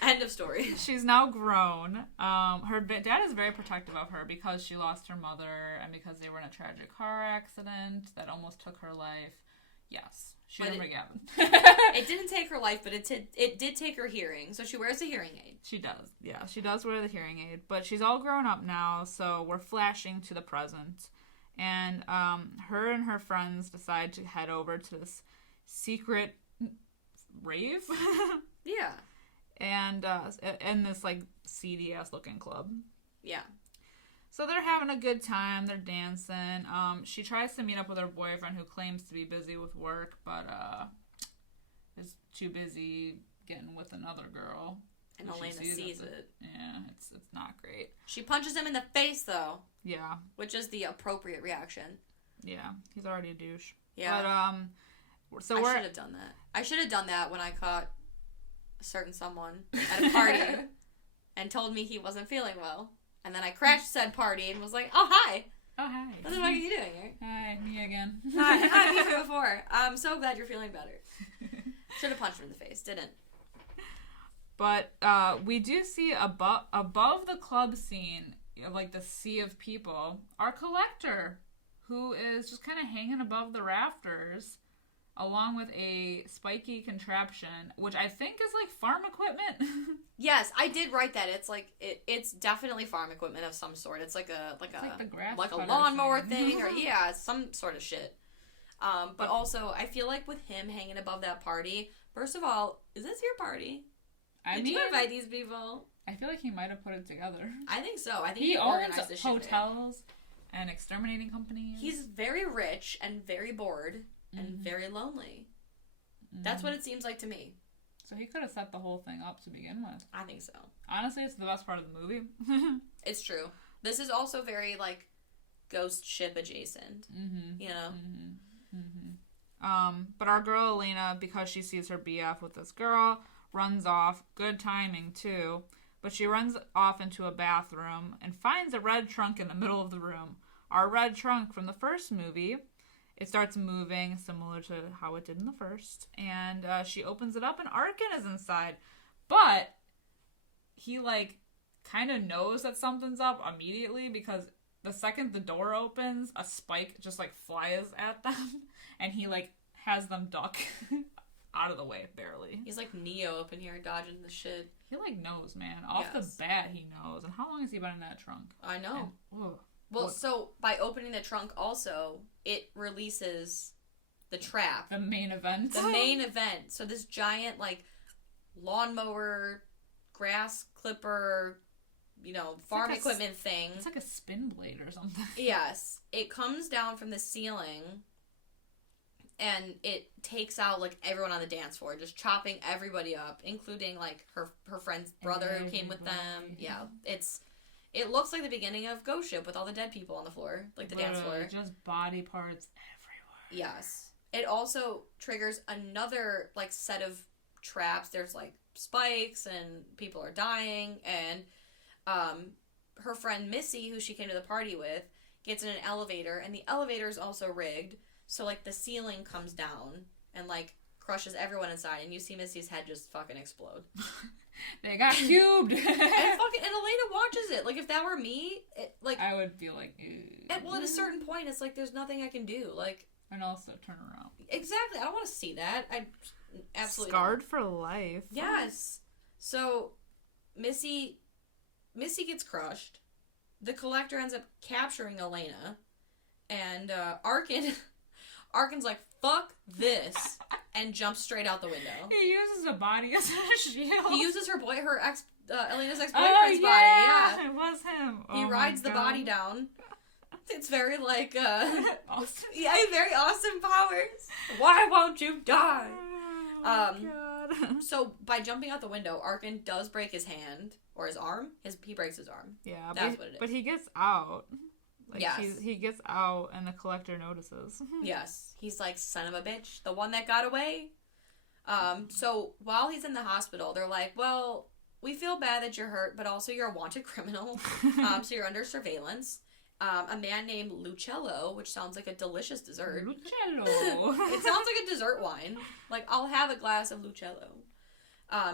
End of story. She's now grown. Her dad is very protective of her because she lost her mother and because they were in a tragic car accident that almost took her life. Yes. Shooter McGavin. It didn't take her life, but it did take her hearing. So she wears a hearing aid. She does. Yeah, she does wear the hearing aid. But she's all grown up now, so we're flashing to the present. And her and her friends decide to head over to this secret rave. Yeah. And in this, seedy-ass looking club. Yeah. So they're having a good time. They're dancing. She tries to meet up with her boyfriend, who claims to be busy with work, but is too busy getting with another girl. And Elena sees it. Yeah, it's not great. She punches him in the face, though. Yeah. Which is the appropriate reaction. Yeah, he's already a douche. Yeah. But so I should have done that. I should have done that when I caught a certain someone at a party and told me he wasn't feeling well. And then I crashed said party and was like, oh, hi. Oh, hi. What the fuck are you doing here? Hi, me again. Hi, me from before. I'm so glad you're feeling better. Should have punched him in the face. Didn't. But we do see above the club scene, the sea of people, our collector, who is just kind of hanging above the rafters, along with a spiky contraption, which I think is like farm equipment. Yes, I did write that. It's like it's definitely farm equipment of some sort. It's like the grass like a cutter lawnmower thing or some sort of shit. But also, I feel like with him hanging above that party, first of all, is this your party? Did you invite these people? I feel like he might have put it together. I think so. I think he organized owns this shit hotels and exterminating companies. He's very rich and very bored and very lonely. That's what it seems like to me. So he could have set the whole thing up to begin with. I think so. Honestly, it's the best part of the movie. It's true. This is also very, like, ghost ship adjacent. You know? But our girl Elena, because she sees her BF with this girl, runs off. Good timing, too. But she runs off into a bathroom and finds a red trunk in the middle of the room. Our red trunk from the first movie. It starts moving, similar to how it did in the first. And she opens it up, and Arkin is inside. But he, like, kind of knows that something's up immediately, because the second the door opens, a spike just, like, flies at them. And he, like, has them duck out of the way, barely. He's like Neo up in here dodging the shit. He, like, knows, man. Off the bat, he knows. And how long has he been in that trunk? I know. And, well, so by opening the trunk also, it releases the trap. The main event. The main event. So this giant, like, lawnmower, grass clipper, farm equipment thing. It's like a spin blade or something. Yes. It comes down from the ceiling, and it takes out, like, everyone on the dance floor, just chopping everybody up, including, like, her friend's brother who came with them. Yeah. It looks like the beginning of Ghost Ship with all the dead people on the floor, like the dance floor. Just body parts everywhere. Yes. It also triggers another, like, set of traps. There's, like, spikes and people are dying, and her friend Missy, who she came to the party with, gets in an elevator, and the elevator is also rigged, so, like, the ceiling comes down and, like, crushes everyone inside, and you see Missy's head just fucking explode. They got cubed. and Elena watches it. Like, if that were me, I would feel like, at a certain point, it's like, there's nothing I can do. Like, and also turn around. Exactly. I don't want to see that. I absolutely scarred for life. Yes. So, Missy gets crushed. The Collector ends up capturing Elena, and Arkin's like, fuck this, and jumps straight out the window. He uses a body as a shield. He uses Elena's ex-boyfriend's body. Yeah, it was him. He rides the body down. It's very, like, Austin. Yeah, very Austin Powers. Why won't you die? Oh, God. So, by jumping out the window, Arkin does break his hand, or his arm. He breaks his arm. Yeah, that's what it is. But he gets out. Like, yes. He gets out, and the Collector notices. Yes. He's like, son of a bitch, the one that got away. So, while he's in the hospital, they're like, well, we feel bad that you're hurt, but also you're a wanted criminal. So you're under surveillance. A man named Lucello, which sounds like a delicious dessert. Lucello. It sounds like a dessert wine. Like, I'll have a glass of Lucello.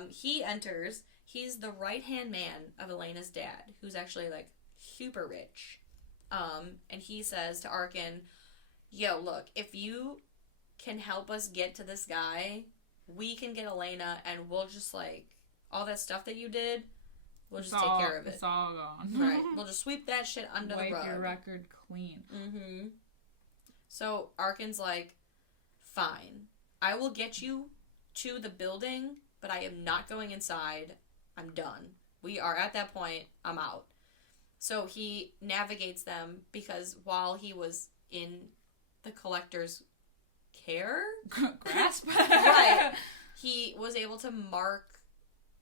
He enters. He's the right-hand man of Elena's dad, who's actually, like, super rich. And he says to Arkin, yo, look, if you can help us get to this guy, we can get Elena, and we'll just, like, all that stuff that you did, we'll just take care of it. It's all gone. Right. We'll just sweep that shit under the rug. Wipe your record clean. Mm-hmm. So Arkin's like, fine. I will get you to the building, but I am not going inside. I'm done. We are at that point. I'm out. So he navigates them because while he was in the Collector's care? Grasp? Right. He was able to mark,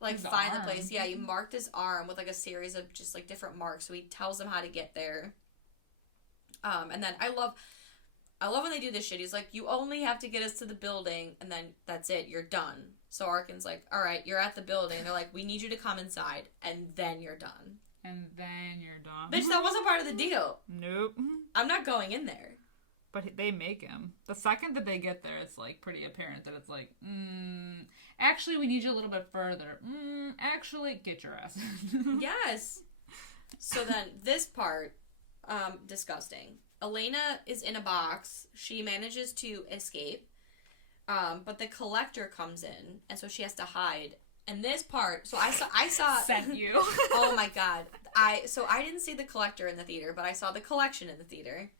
like, his find arm. the place. Yeah, he marked his arm with, like, a series of just, like, different marks. So he tells them how to get there. And then I love when they do this shit. He's like, you only have to get us to the building, and then that's it. You're done. So Arkin's like, all right, you're at the building. They're like, we need you to come inside, and then you're done. And then you're done. Bitch, that wasn't part of the deal. Nope. I'm not going in there. But they make him. The second that they get there, it's, like, pretty apparent that it's like, actually, we need you a little bit further. Actually, get your ass in. Yes. So then, this part, disgusting. Elena is in a box. She manages to escape. But the collector comes in, and so she has to hide. And this part, so I saw Sent you. Oh my god. I didn't see the collector in the theater, but I saw the collection in the theater.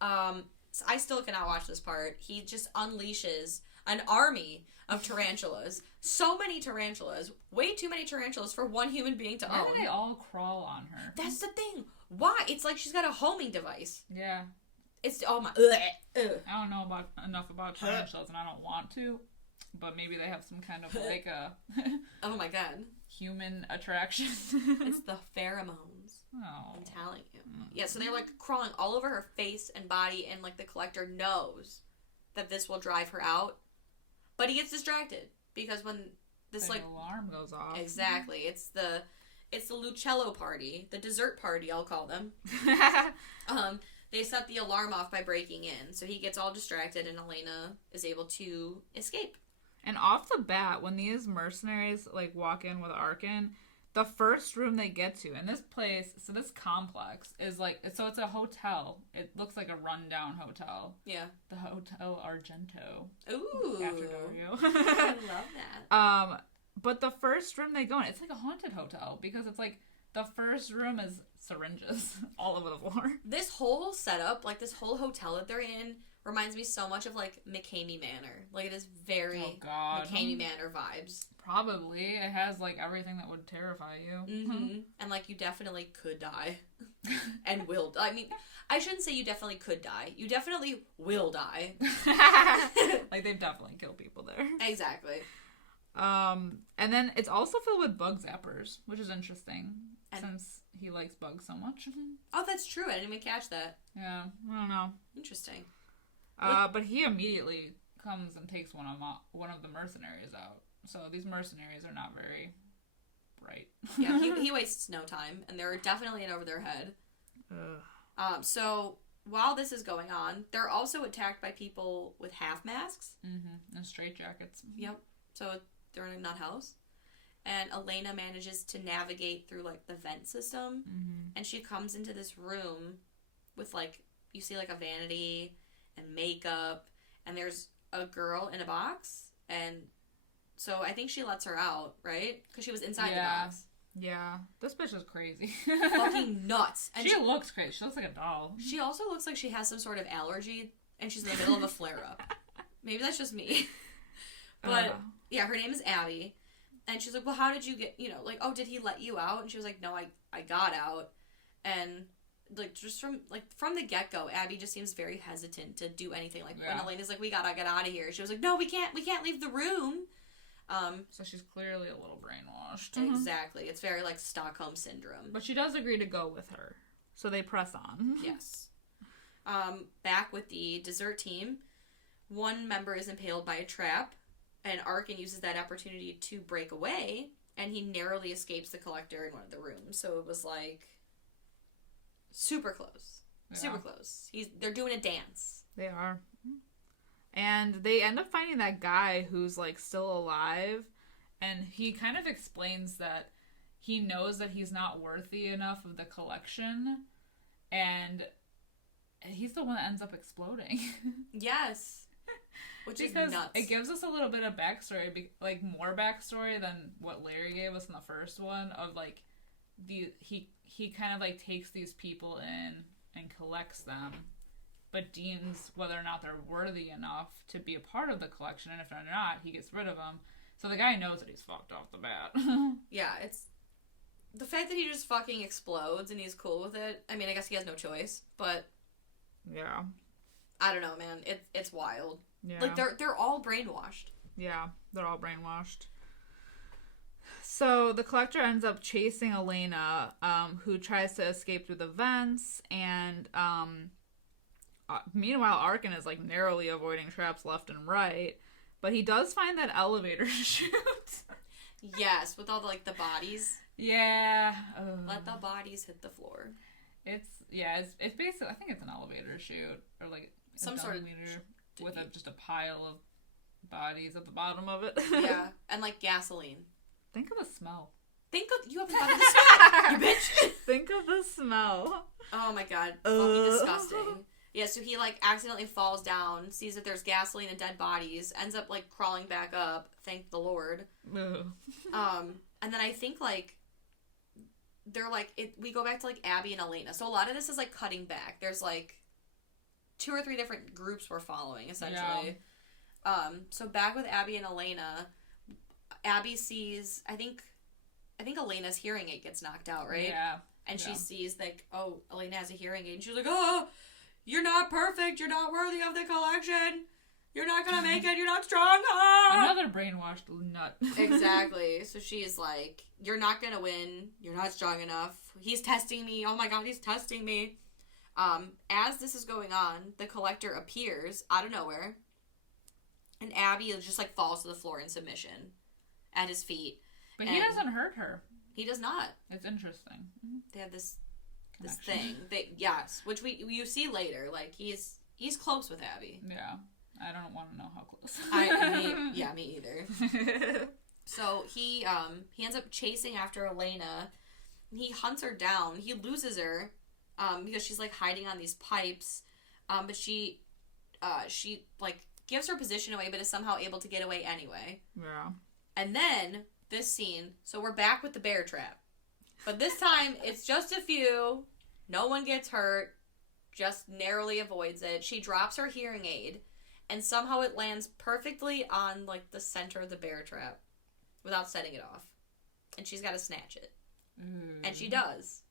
So I still cannot watch this part. He just unleashes an army of tarantulas. So many tarantulas. Way too many tarantulas for one human being to Why own. do they all crawl on her? That's the thing. Why? It's like she's got a homing device. Yeah. It's, oh my, I don't know enough about tarantulas, and I don't want to, but maybe they have some kind of like a oh my god. human attraction. It's the pheromones. Oh. I'm telling you. Yeah, so they're like crawling all over her face and body, and like the collector knows that this will drive her out, but he gets distracted because when this like alarm goes off. Exactly. It's the Lucello party, the dessert party, I'll call them. They set the alarm off by breaking in, so he gets all distracted, and Elena is able to escape. And off the bat, when these mercenaries like walk in with Arkin, the first room they get to, and this place, so this complex is like, so it's a hotel. It looks like a rundown hotel. Yeah. The Hotel Argento. Ooh. After Dario. I love that. But the first room they go in, it's like a haunted hotel because it's like the first room is syringes all over the floor. This whole setup, like this whole hotel that they're in, reminds me so much of like McCamey Manor. Like it is very McCamey Manor vibes. Probably. It has like everything that would terrify you. Mm-hmm. And like you definitely could die. And will. I mean, I shouldn't say you definitely could die. You definitely will die. Like they've definitely killed people there. Exactly. And then it's also filled with bug zappers, which is interesting since he likes bugs so much. Oh, that's true. I didn't even catch that. Yeah, I don't know. Interesting. But he immediately comes and takes one of the mercenaries out. So these mercenaries are not very bright. Yeah, he wastes no time, and they're definitely in over their head. So while this is going on, they're also attacked by people with half masks. Mm-hmm. And straitjackets. Yep. So they're in a nut house. And Elena manages to navigate through, like, the vent system. Mm-hmm. And she comes into this room with, like, you see, like, a vanity and makeup. And there's a girl in a box. And so I think she lets her out, right? Because she was inside the box. Yeah. This bitch is crazy. Fucking nuts. And she looks crazy. She looks like a doll. She also looks like she has some sort of allergy. And she's in the middle of a flare-up. Maybe that's just me. But, yeah, her name is Abby. And she's like, well, how did you get, like, oh, did he let you out? And she was like, no, I got out. And, like, just from the get-go, Abby just seems very hesitant to do anything. Like, when Elena's like, we gotta get out of here. She was like, no, we can't leave the room. So she's clearly a little brainwashed. Exactly. It's very, like, Stockholm Syndrome. But she does agree to go with her. So they press on. Yes. Back with the dessert team, one member is impaled by a trap. And Arkin uses that opportunity to break away, and he narrowly escapes the collector in one of the rooms. So it was like super close, super close. They're doing a dance. They are, and they end up finding that guy who's like still alive, and he kind of explains that he knows that he's not worthy enough of the collection, and he's the one that ends up exploding. Yes. Which because is nuts. It gives us a little bit of backstory, like more backstory than what Larry gave us in the first one. Of like, he kind of like takes these people in and collects them, but deems whether or not they're worthy enough to be a part of the collection, and if they're not, he gets rid of them. So the guy knows that he's fucked off the bat. Yeah, it's the fact that he just fucking explodes and he's cool with it. I mean, I guess he has no choice, but yeah, I don't know, man. It's wild. Yeah. Like, they're all brainwashed. Yeah, they're all brainwashed. So the collector ends up chasing Elena, who tries to escape through the vents, and meanwhile Arkin is like narrowly avoiding traps left and right, but he does find that elevator chute. Yes, with all the bodies. Yeah. Let the bodies hit the floor. It's basically, I think it's an elevator chute, or like some sort of with just a pile of bodies at the bottom of it. Yeah, and like gasoline. Think of the smell. You haven't thought of the smell, you bitch. Think of the smell. Oh my god, fucking disgusting. Yeah, so he, like, accidentally falls down, sees that there's gasoline and dead bodies, ends up, like, crawling back up, thank the Lord. And then I think, like, they're, like, we go back to, like, Abby and Elena. So a lot of this is, like, cutting back. There's, like, 2 or 3 different groups we're following, essentially. Yeah. So back with Abby and Elena, Abby sees, I think Elena's hearing aid gets knocked out, right? Yeah. And she sees, like, oh, Elena has a hearing aid. And she's like, oh, you're not perfect. You're not worthy of the collection. You're not going to make it. You're not strong. Ah! Another brainwashed nut. Exactly. So she's like, you're not going to win. You're not strong enough. He's testing me. Oh, my God, he's testing me. As this is going on, the collector appears out of nowhere. And Abby just, like, falls to the floor in submission at his feet. But he doesn't hurt her. He does not. It's interesting. They have this thing. Yes, which you see later. Like, he's close with Abby. Yeah. I don't want to know how close. Me either. So he ends up chasing after Elena. He hunts her down. He loses her because she's, like, hiding on these pipes. But she like, gives her position away, but is somehow able to get away anyway. Yeah. And then this scene, so we're back with the bear trap. But this time, it's just a few. No one gets hurt. Just narrowly avoids it. She drops her hearing aid. And somehow it lands perfectly on, like, the center of the bear trap. Without setting it off. And she's got to snatch it. And she does.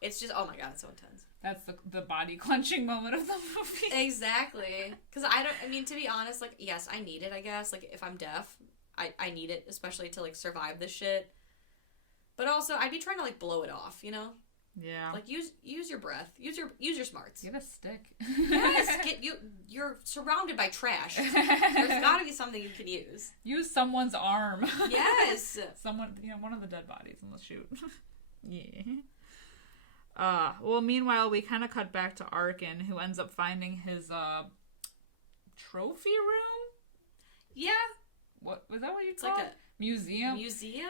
It's just, oh my God, it's so intense. That's the body clenching moment of the movie. Exactly. Because to be honest, like, yes, I need it, I guess. Like, if I'm deaf, I need it, especially to, like, survive this shit. But also, I'd be trying to, like, blow it off, you know? Yeah. Like, use your breath. Use your smarts. Get a stick. Yes, you're surrounded by trash. There's gotta be something you can use. Use someone's arm. Yes. One of the dead bodies in the chute. Yeah. Well, meanwhile, we kind of cut back to Arkin, who ends up finding his, trophy room? Yeah. What was that? What you It's call like it? Museum.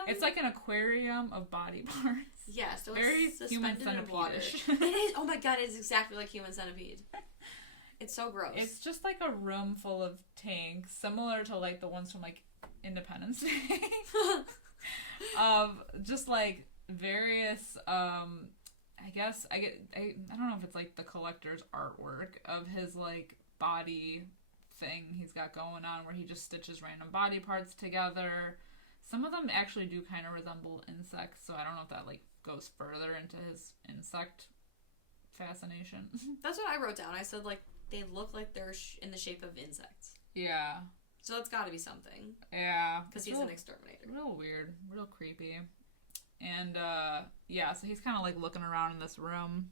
It's like an aquarium of body parts. Yeah, so it's very human suspended in water. centipede. It is. Oh my God, it's exactly like human centipede. It's so gross. It's just like a room full of tanks, similar to, like, the ones from, like, Independence Day. Of just, like, various, I don't know if it's, like, the collector's artwork of his, like, body thing he's got going on, where he just stitches random body parts together. Some of them actually do kind of resemble insects, so I don't know if that, like, goes further into his insect fascination. That's what I wrote down. I said, like, they look like they're in the shape of insects. Yeah. So that's got to be something. Yeah. Because he's an exterminator. Real weird. Real creepy. And, so he's kind of, like, looking around in this room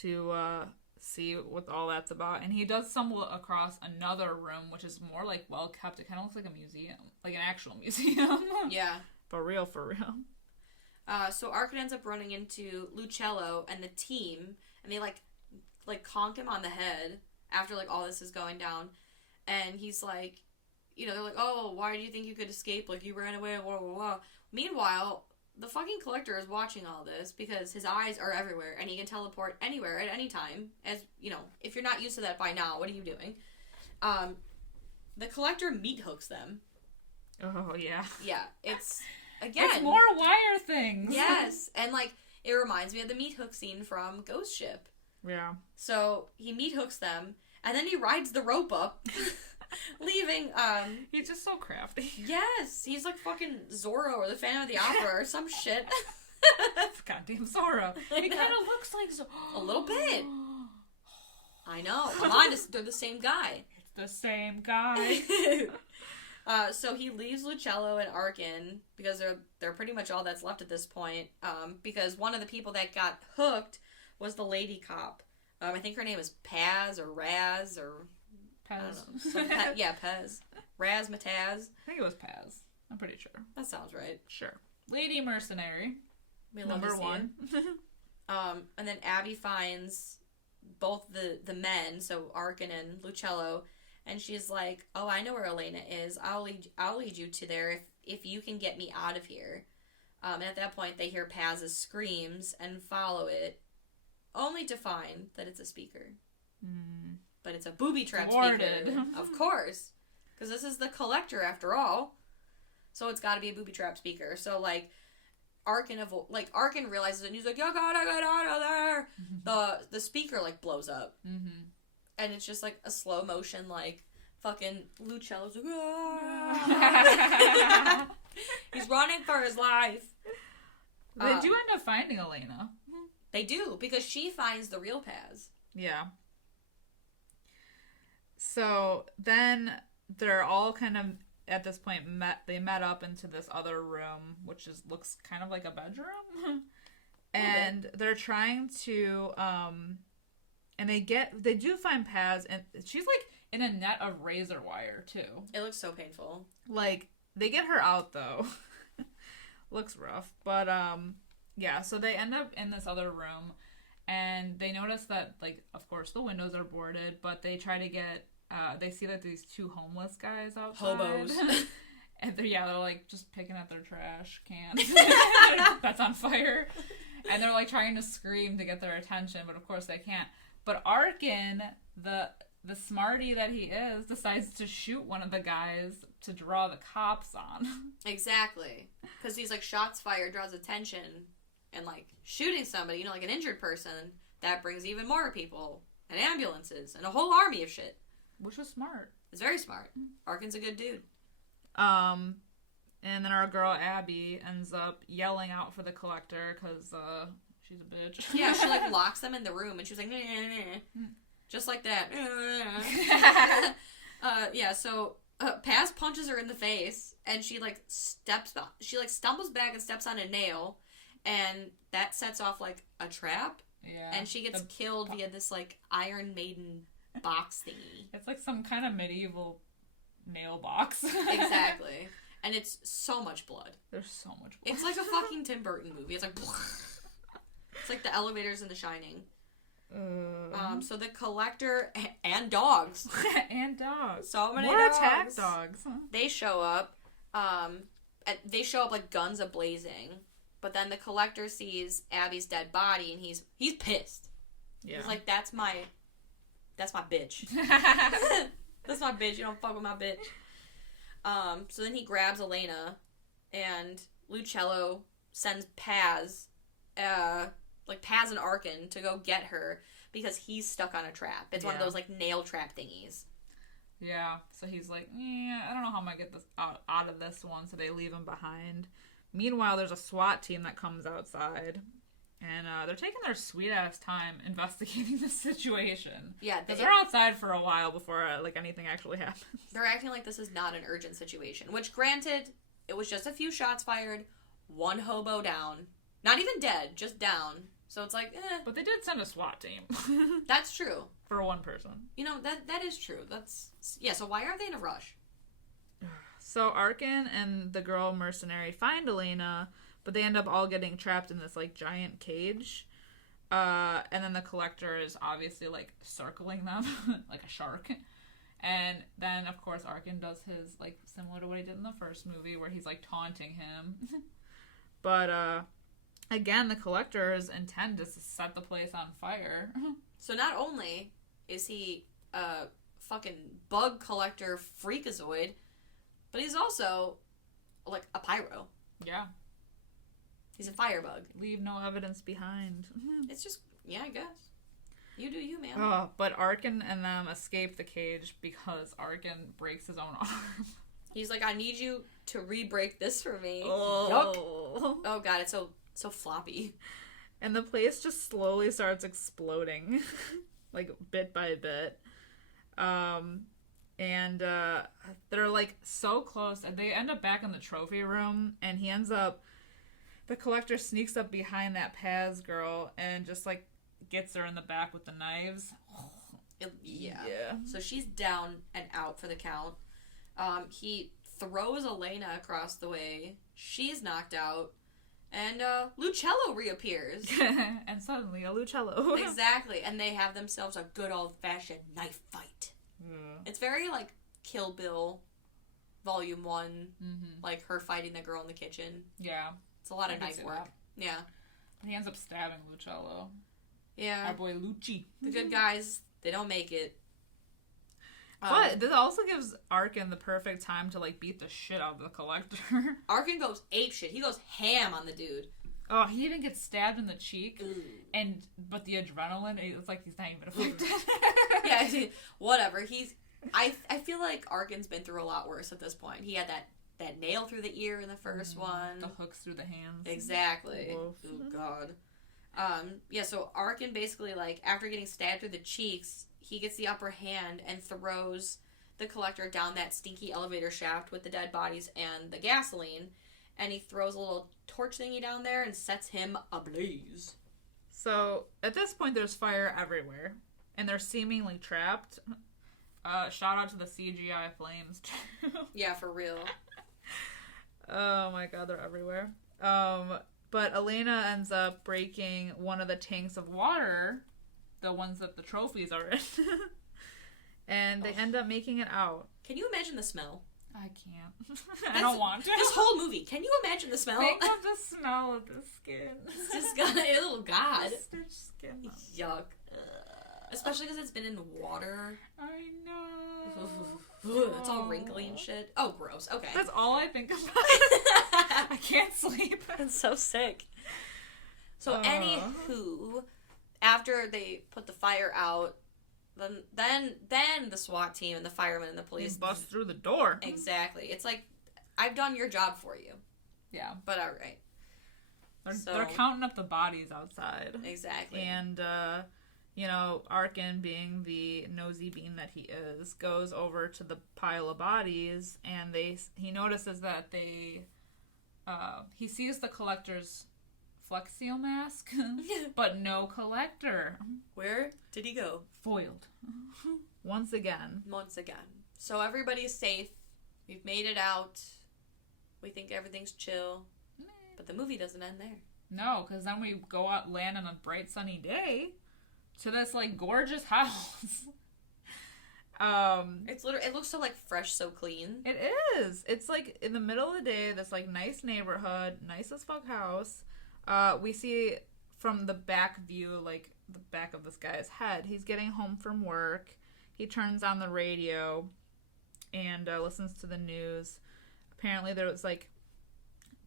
to, see what all that's about. And he does stumble across another room, which is more, like, well kept. It kind of looks like a museum. Like an actual museum. Yeah. For real. So Arkin ends up running into Lucello and the team, and they, like conk him on the head after, like, all this is going down. And he's like, you know, they're like, oh, why do you think you could escape? Like, you ran away, blah, blah, blah. Meanwhile, the fucking collector is watching all this because his eyes are everywhere and he can teleport anywhere at any time. As, you know, if you're not used to that by now, what are you doing? The collector meat hooks them. Oh, yeah. Yeah, it's, again. It's more wire things. Yes, and, like, it reminds me of the meat hook scene from Ghost Ship. Yeah. So, he meat hooks them, and then he rides the rope up, leaving, He's just so crafty. Yes, he's like fucking Zorro or the Phantom of the Opera or some shit. Goddamn Zorro. He kind of looks like Zorro. A little bit. I know. Come on, they're the same guy. It's the same guy. So he leaves Lucello and Arkin because they're pretty much all that's left at this point. Because one of the people that got hooked was the lady cop. I think her name is Paz or Raz or Paz. I don't know. Pez. Razmataz. I think it was Paz. I'm pretty sure. That sounds right. Sure. Lady Mercenary. Number 1. And then Abby finds both the men, so Arkin and Lucello, and she's like, "Oh, I know where Elena is. I'll lead you to there if you can get me out of here." And at that point, they hear Paz's screams and follow it. only to find that it's a speaker. Mm. But it's a booby trap Thwarted. speaker. Of course. Because this is the collector, after all. So it's got to be a booby trap speaker. So, like, Arkin realizes it, and he's like, "You gotta get out of there!" The speaker, like, blows up. Mm-hmm. And it's just, like, a slow motion, like, fucking Lucello's like, "Ah!" He's running for his life. They do end up finding Elena. They do, because she finds the real Paz. Yeah. So then they're all kind of, at this point, met up into this other room, which looks kind of like a bedroom. And they're trying to, and they do find Paz, and she's like in a net of razor wire too. It looks so painful. Like, they get her out though. Looks rough. But, yeah, so they end up in this other room, and they notice that, like, of course, the windows are boarded, but they try to get, they see that these two homeless guys outside. Hobos. And they're, like, just picking at their trash cans. That's on fire. And they're, like, trying to scream to get their attention, but of course they can't. But Arkin, the smarty that he is, decides to shoot one of the guys to draw the cops on. Exactly. Because he's like, shots fired draws attention, and like shooting somebody, you know, like an injured person, that brings even more people and ambulances and a whole army of shit. Which was smart. It's very smart. Arkin's a good dude. And then our girl Abby ends up yelling out for the collector because she's a bitch. Yeah, she like locks them in the room, and she was like, nah. Just like that. Yeah, so Paz punches her in the face, and she like stumbles back and steps on a nail, and that sets off like a trap. Yeah. And she gets killed via this like Iron Maiden box thingy. It's like some kind of medieval nail box. Exactly. And it's so much blood. There's so much blood. It's like a fucking Tim Burton movie. It's like it's like the elevators in The Shining. So the collector and dogs and dogs. So many more dogs. Attack dogs. They show up. They show up like guns a-blazing. But then the collector sees Abby's dead body, and he's pissed. Yeah. He's like, that's my bitch. That's my bitch. You don't fuck with my bitch. So then he grabs Elena, and Lucello sends Paz, Paz and Arkin to go get her because he's stuck on a trap. It's one of those like nail trap thingies. Yeah. So he's like, I don't know how I'm gonna get this out of this one. So they leave him behind. Meanwhile, there's a SWAT team that comes outside, and they're taking their sweet-ass time investigating the situation. Yeah. Because they're outside for a while before, anything actually happens. They're acting like this is not an urgent situation, which, granted, it was just a few shots fired, one hobo down. Not even dead, just down. So it's like, eh. But they did send a SWAT team. That's true. For one person. You know, that is true. So why aren't they in a rush? So Arkin and the girl mercenary find Elena, but they end up all getting trapped in this, giant cage. And then the collector is obviously, circling them like a shark. And then, of course, Arkin does his, similar to what he did in the first movie, where he's, taunting him. But, again, the collector's intent is to set the place on fire. So not only is he a fucking bug collector freakazoid, but he's also, a pyro. Yeah. He's a firebug. Leave no evidence behind. It's just, yeah, I guess. You do you, man. Oh, but Arkin and them escape the cage because Arkin breaks his own arm. He's like, I need you to re-break this for me. Oh. Yuck. Oh, God, it's so floppy. And the place just slowly starts exploding. Bit by bit. And they're so close, and they end up back in the trophy room, and the collector sneaks up behind that Paz girl and just gets her in the back with the knives. Yeah. So she's down and out for the count. He throws Elena across the way. She's knocked out. And Lucello reappears. And suddenly a Lucello. Exactly. And they have themselves a good old-fashioned knife fight. It's very, Kill Bill Volume 1. Mm-hmm. Her fighting the girl in the kitchen. Yeah. It's a lot of knife work. That. Yeah. He ends up stabbing Lucello. Yeah. Our boy Lucci. The good guys, they don't make it. But this also gives Arkin the perfect time to, like, beat the shit out of the Collector. Arkin goes apeshit. He goes ham on the dude. Oh, he even gets stabbed in the cheek. Ooh. But the adrenaline, it's like he's not even affected. Yeah, whatever. I feel like Arkin's been through a lot worse at this point. He had that nail through the ear in the first one. The hooks through the hands. Exactly. Woof. Oh, God. Yeah, so Arkin basically, like, after getting stabbed through the cheeks, he gets the upper hand and throws the Collector down that stinky elevator shaft with the dead bodies and the gasoline, and he throws a little torch thingy down there and sets him ablaze. So, at this point, there's fire everywhere, and they're seemingly trapped. Shout out to the CGI flames, too. Yeah, for real. Oh my god, they're everywhere. But Elena ends up breaking one of the tanks of water, the ones that the trophies are in, and they end up making it out. Can you imagine the smell? I can't. I don't want to. This whole movie, can you imagine the smell? Think of the smell of the skin. It's just got a little god. Stitch skin. Yuck. Especially because it's been in water. I know. It's all wrinkly and shit. Oh, gross. Okay. That's all I think about. I can't sleep. It's so sick. So anywho, after they put the fire out, then the SWAT team and the firemen and the police bust through the door. Exactly. It's like, I've done your job for you. Yeah. But all right. They're counting up the bodies outside. Exactly. And Arkin, being the nosy bean that he is, goes over to the pile of bodies, and he notices that he sees the Collector's Flex Seal mask, but no Collector. Where did he go? Foiled. Once again. So everybody's safe. We've made it out. We think everything's chill. But the movie doesn't end there. No, because then we go out, land on a bright sunny day to this, like, gorgeous house. It's literally, it looks so, like, fresh, so clean. It is. It's, like, in the middle of the day, this, like, nice neighborhood, nice as fuck house. We see from the back view, like, the back of this guy's head. He's getting home from work. He turns on the radio and listens to the news. Apparently there was, like,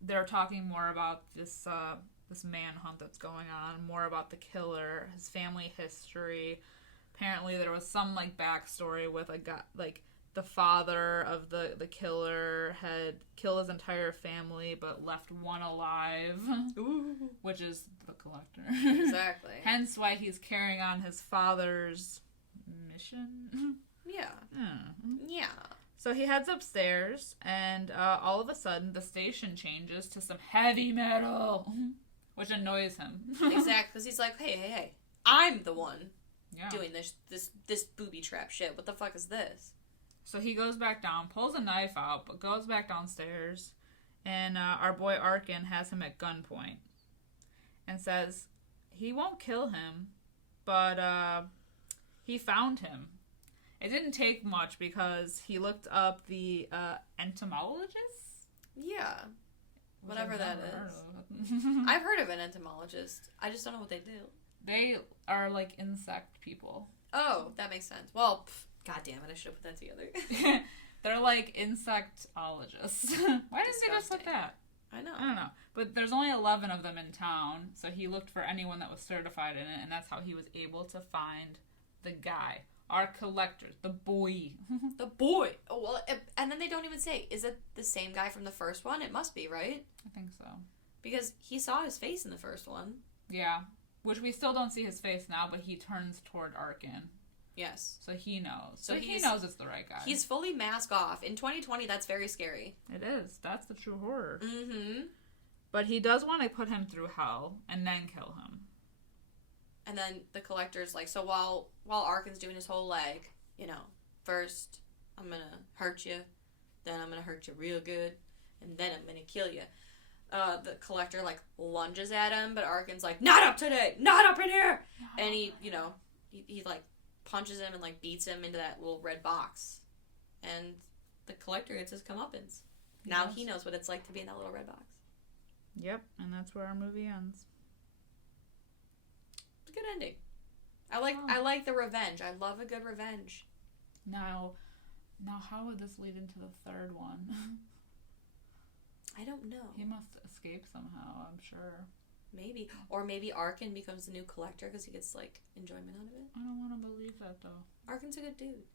they're talking more about this manhunt that's going on, more about the killer, his family history. Apparently there was some, like, backstory with a guy, like, the father of the killer had killed his entire family but left one alive. Ooh. Which is the Collector. Exactly. Hence why he's carrying on his father's mission. Yeah. Yeah. So he heads upstairs, and all of a sudden the station changes to some heavy metal, which annoys him. Exactly, because he's like, hey, I'm the one doing this booby trap shit. What the fuck is this? So he goes back down, pulls a knife out, but goes back downstairs, and our boy Arkin has him at gunpoint and says he won't kill him, but he found him. It didn't take much because he looked up the entomologist? Yeah. Whatever that is. I've heard of an entomologist. I just don't know what they do. They are like insect people. Oh, that makes sense. Well, god damn it, I should have put that together. They're like insectologists. Why didn't they just put that? I know. I don't know. But there's only 11 of them in town, so he looked for anyone that was certified in it, and that's how he was able to find the guy. Our Collector, the boy. The boy. Oh, well, and then they don't even say, is it the same guy from the first one? It must be, right? I think so. Because he saw his face in the first one. Yeah. Which we still don't see his face now, but he turns toward Arkin. Yes. So he knows. So he knows it's the right guy. He's fully mask off. In 2020, that's very scary. It is. That's the true horror. Mm-hmm. But he does want to put him through hell and then kill him. And then the Collector's like, so while Arkin's doing his whole leg, first I'm going to hurt you, then I'm going to hurt you real good, and then I'm going to kill you. The Collector, like, lunges at him, but Arkin's like, not up today! Not up in here! And he, he like, punches him and, like, beats him into that little red box. And the Collector gets his comeuppance. Now he knows what it's like to be in that little red box. Yep, and that's where our movie ends. It's a good ending. I like the revenge. I love a good revenge. Now how would this lead into the third one? I don't know. He must escape somehow, I'm sure. Maybe. Or maybe Arkin becomes the new collector because he gets, like, enjoyment out of it. I don't want to believe that, though. Arkin's a good dude.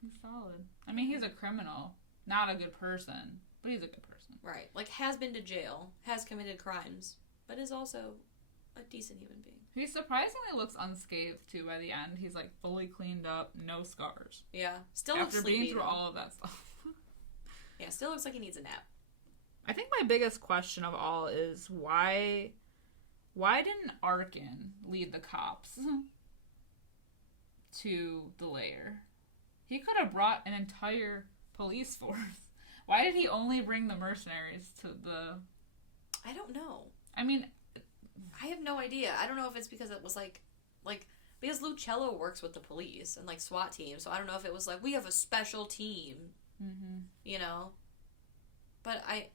He's solid. I mean, he's a criminal. Not a good person, but he's a good person. Right. Like, has been to jail, has committed crimes, but is also a decent human being. He surprisingly looks unscathed, too, by the end. He's, like, fully cleaned up, no scars. Yeah. Still looks sleepy. After being through all of that stuff. Yeah, still looks like he needs a nap. I think my biggest question of all is why didn't Arkin lead the cops to the lair? He could have brought an entire police force. Why did he only bring the mercenaries to the... I don't know. I mean... I have no idea. I don't know if it's because it was like because Lucello works with the police and, like, SWAT team, so I don't know if it was like, we have a special team, you know? But I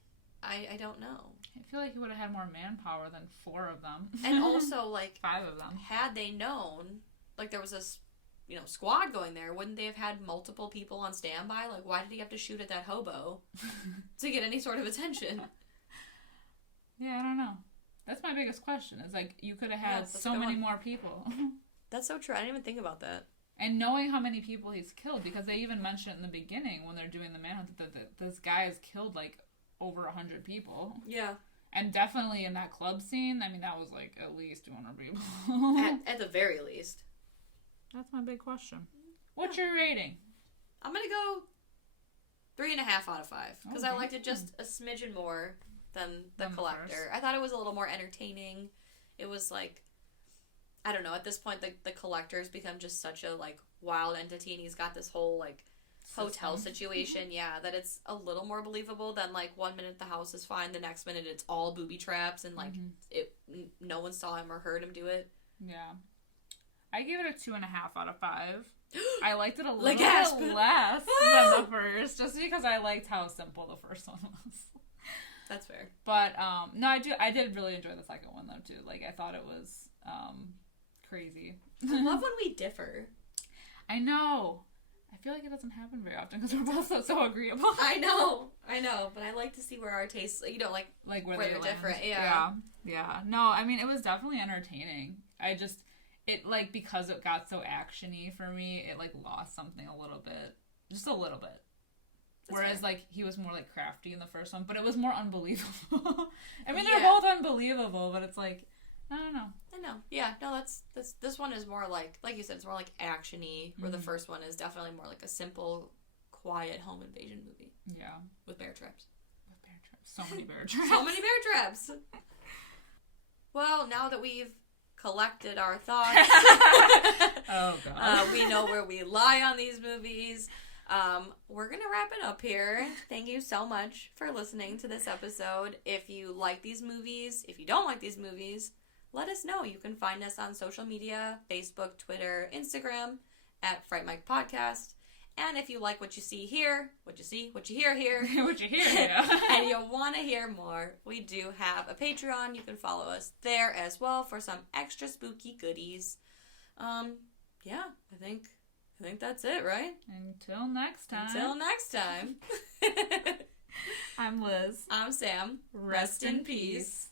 don't know. I feel like he would have had more manpower than 4 of them. And also, like... 5 of them. Had they known, like, there was this, you know, squad going there, wouldn't they have had multiple people on standby? Like, why did he have to shoot at that hobo to get any sort of attention? Yeah, I don't know. That's my biggest question. Is, like, you could have had so many more people. That's so true. I didn't even think about that. And knowing how many people he's killed, because they even mention it in the beginning when they're doing the manhunt that this guy has killed, like, over 100 people. Yeah. And definitely in that club scene, I mean, that was, like, at least 200 people. at the very least. That's my big question. What's your rating? I'm going to go 3.5 out of 5. Because I liked it just a smidgen more than the Collector. I thought it was a little more entertaining. It was, like, I don't know, at this point, the Collector's become just such a, like, wild entity, and he's got this whole, like, hotel situation, that it's a little more believable than, like, 1 minute the house is fine, the next minute it's all booby traps, and, like, no one saw him or heard him do it. Yeah. I gave it a 2.5 out of 5. I liked it a little bit less than the first, just because I liked how simple the first one was. That's fair. But, no, I did really enjoy the second one, though, too. Like, I thought it was, crazy. I love when we differ. I know. I feel like it doesn't happen very often because we're both so agreeable. I know. But I like to see where our tastes, you know, like where they're different. Yeah. No, I mean, it was definitely entertaining. Like, because it got so action-y for me, it, like, lost something a little bit. Just a little bit. That's Whereas, fair. like, he was more, like, crafty in the first one, but it was more unbelievable. I mean, they're both unbelievable, but it's like, I don't know. I know. Yeah, no, this one is more like you said, it's more like action-y, where the first one is definitely more like a simple, quiet home invasion movie. Yeah. With bear traps. So many bear traps. So many bear traps. Well, now that we've collected our thoughts, oh god, we know where we lie on these movies. We're gonna wrap it up here. Thank you so much for listening to this episode. If you like these movies, if you don't like these movies, let us know. You can find us on social media, Facebook, Twitter, Instagram, at Fright Mic Podcast. And if you like what you see here, what you hear here, what you hear, yeah. and you want to hear more, we do have a Patreon. You can follow us there as well for some extra spooky goodies. Yeah, I think that's it, right? Until next time. I'm Liz. I'm Sam. Rest in peace.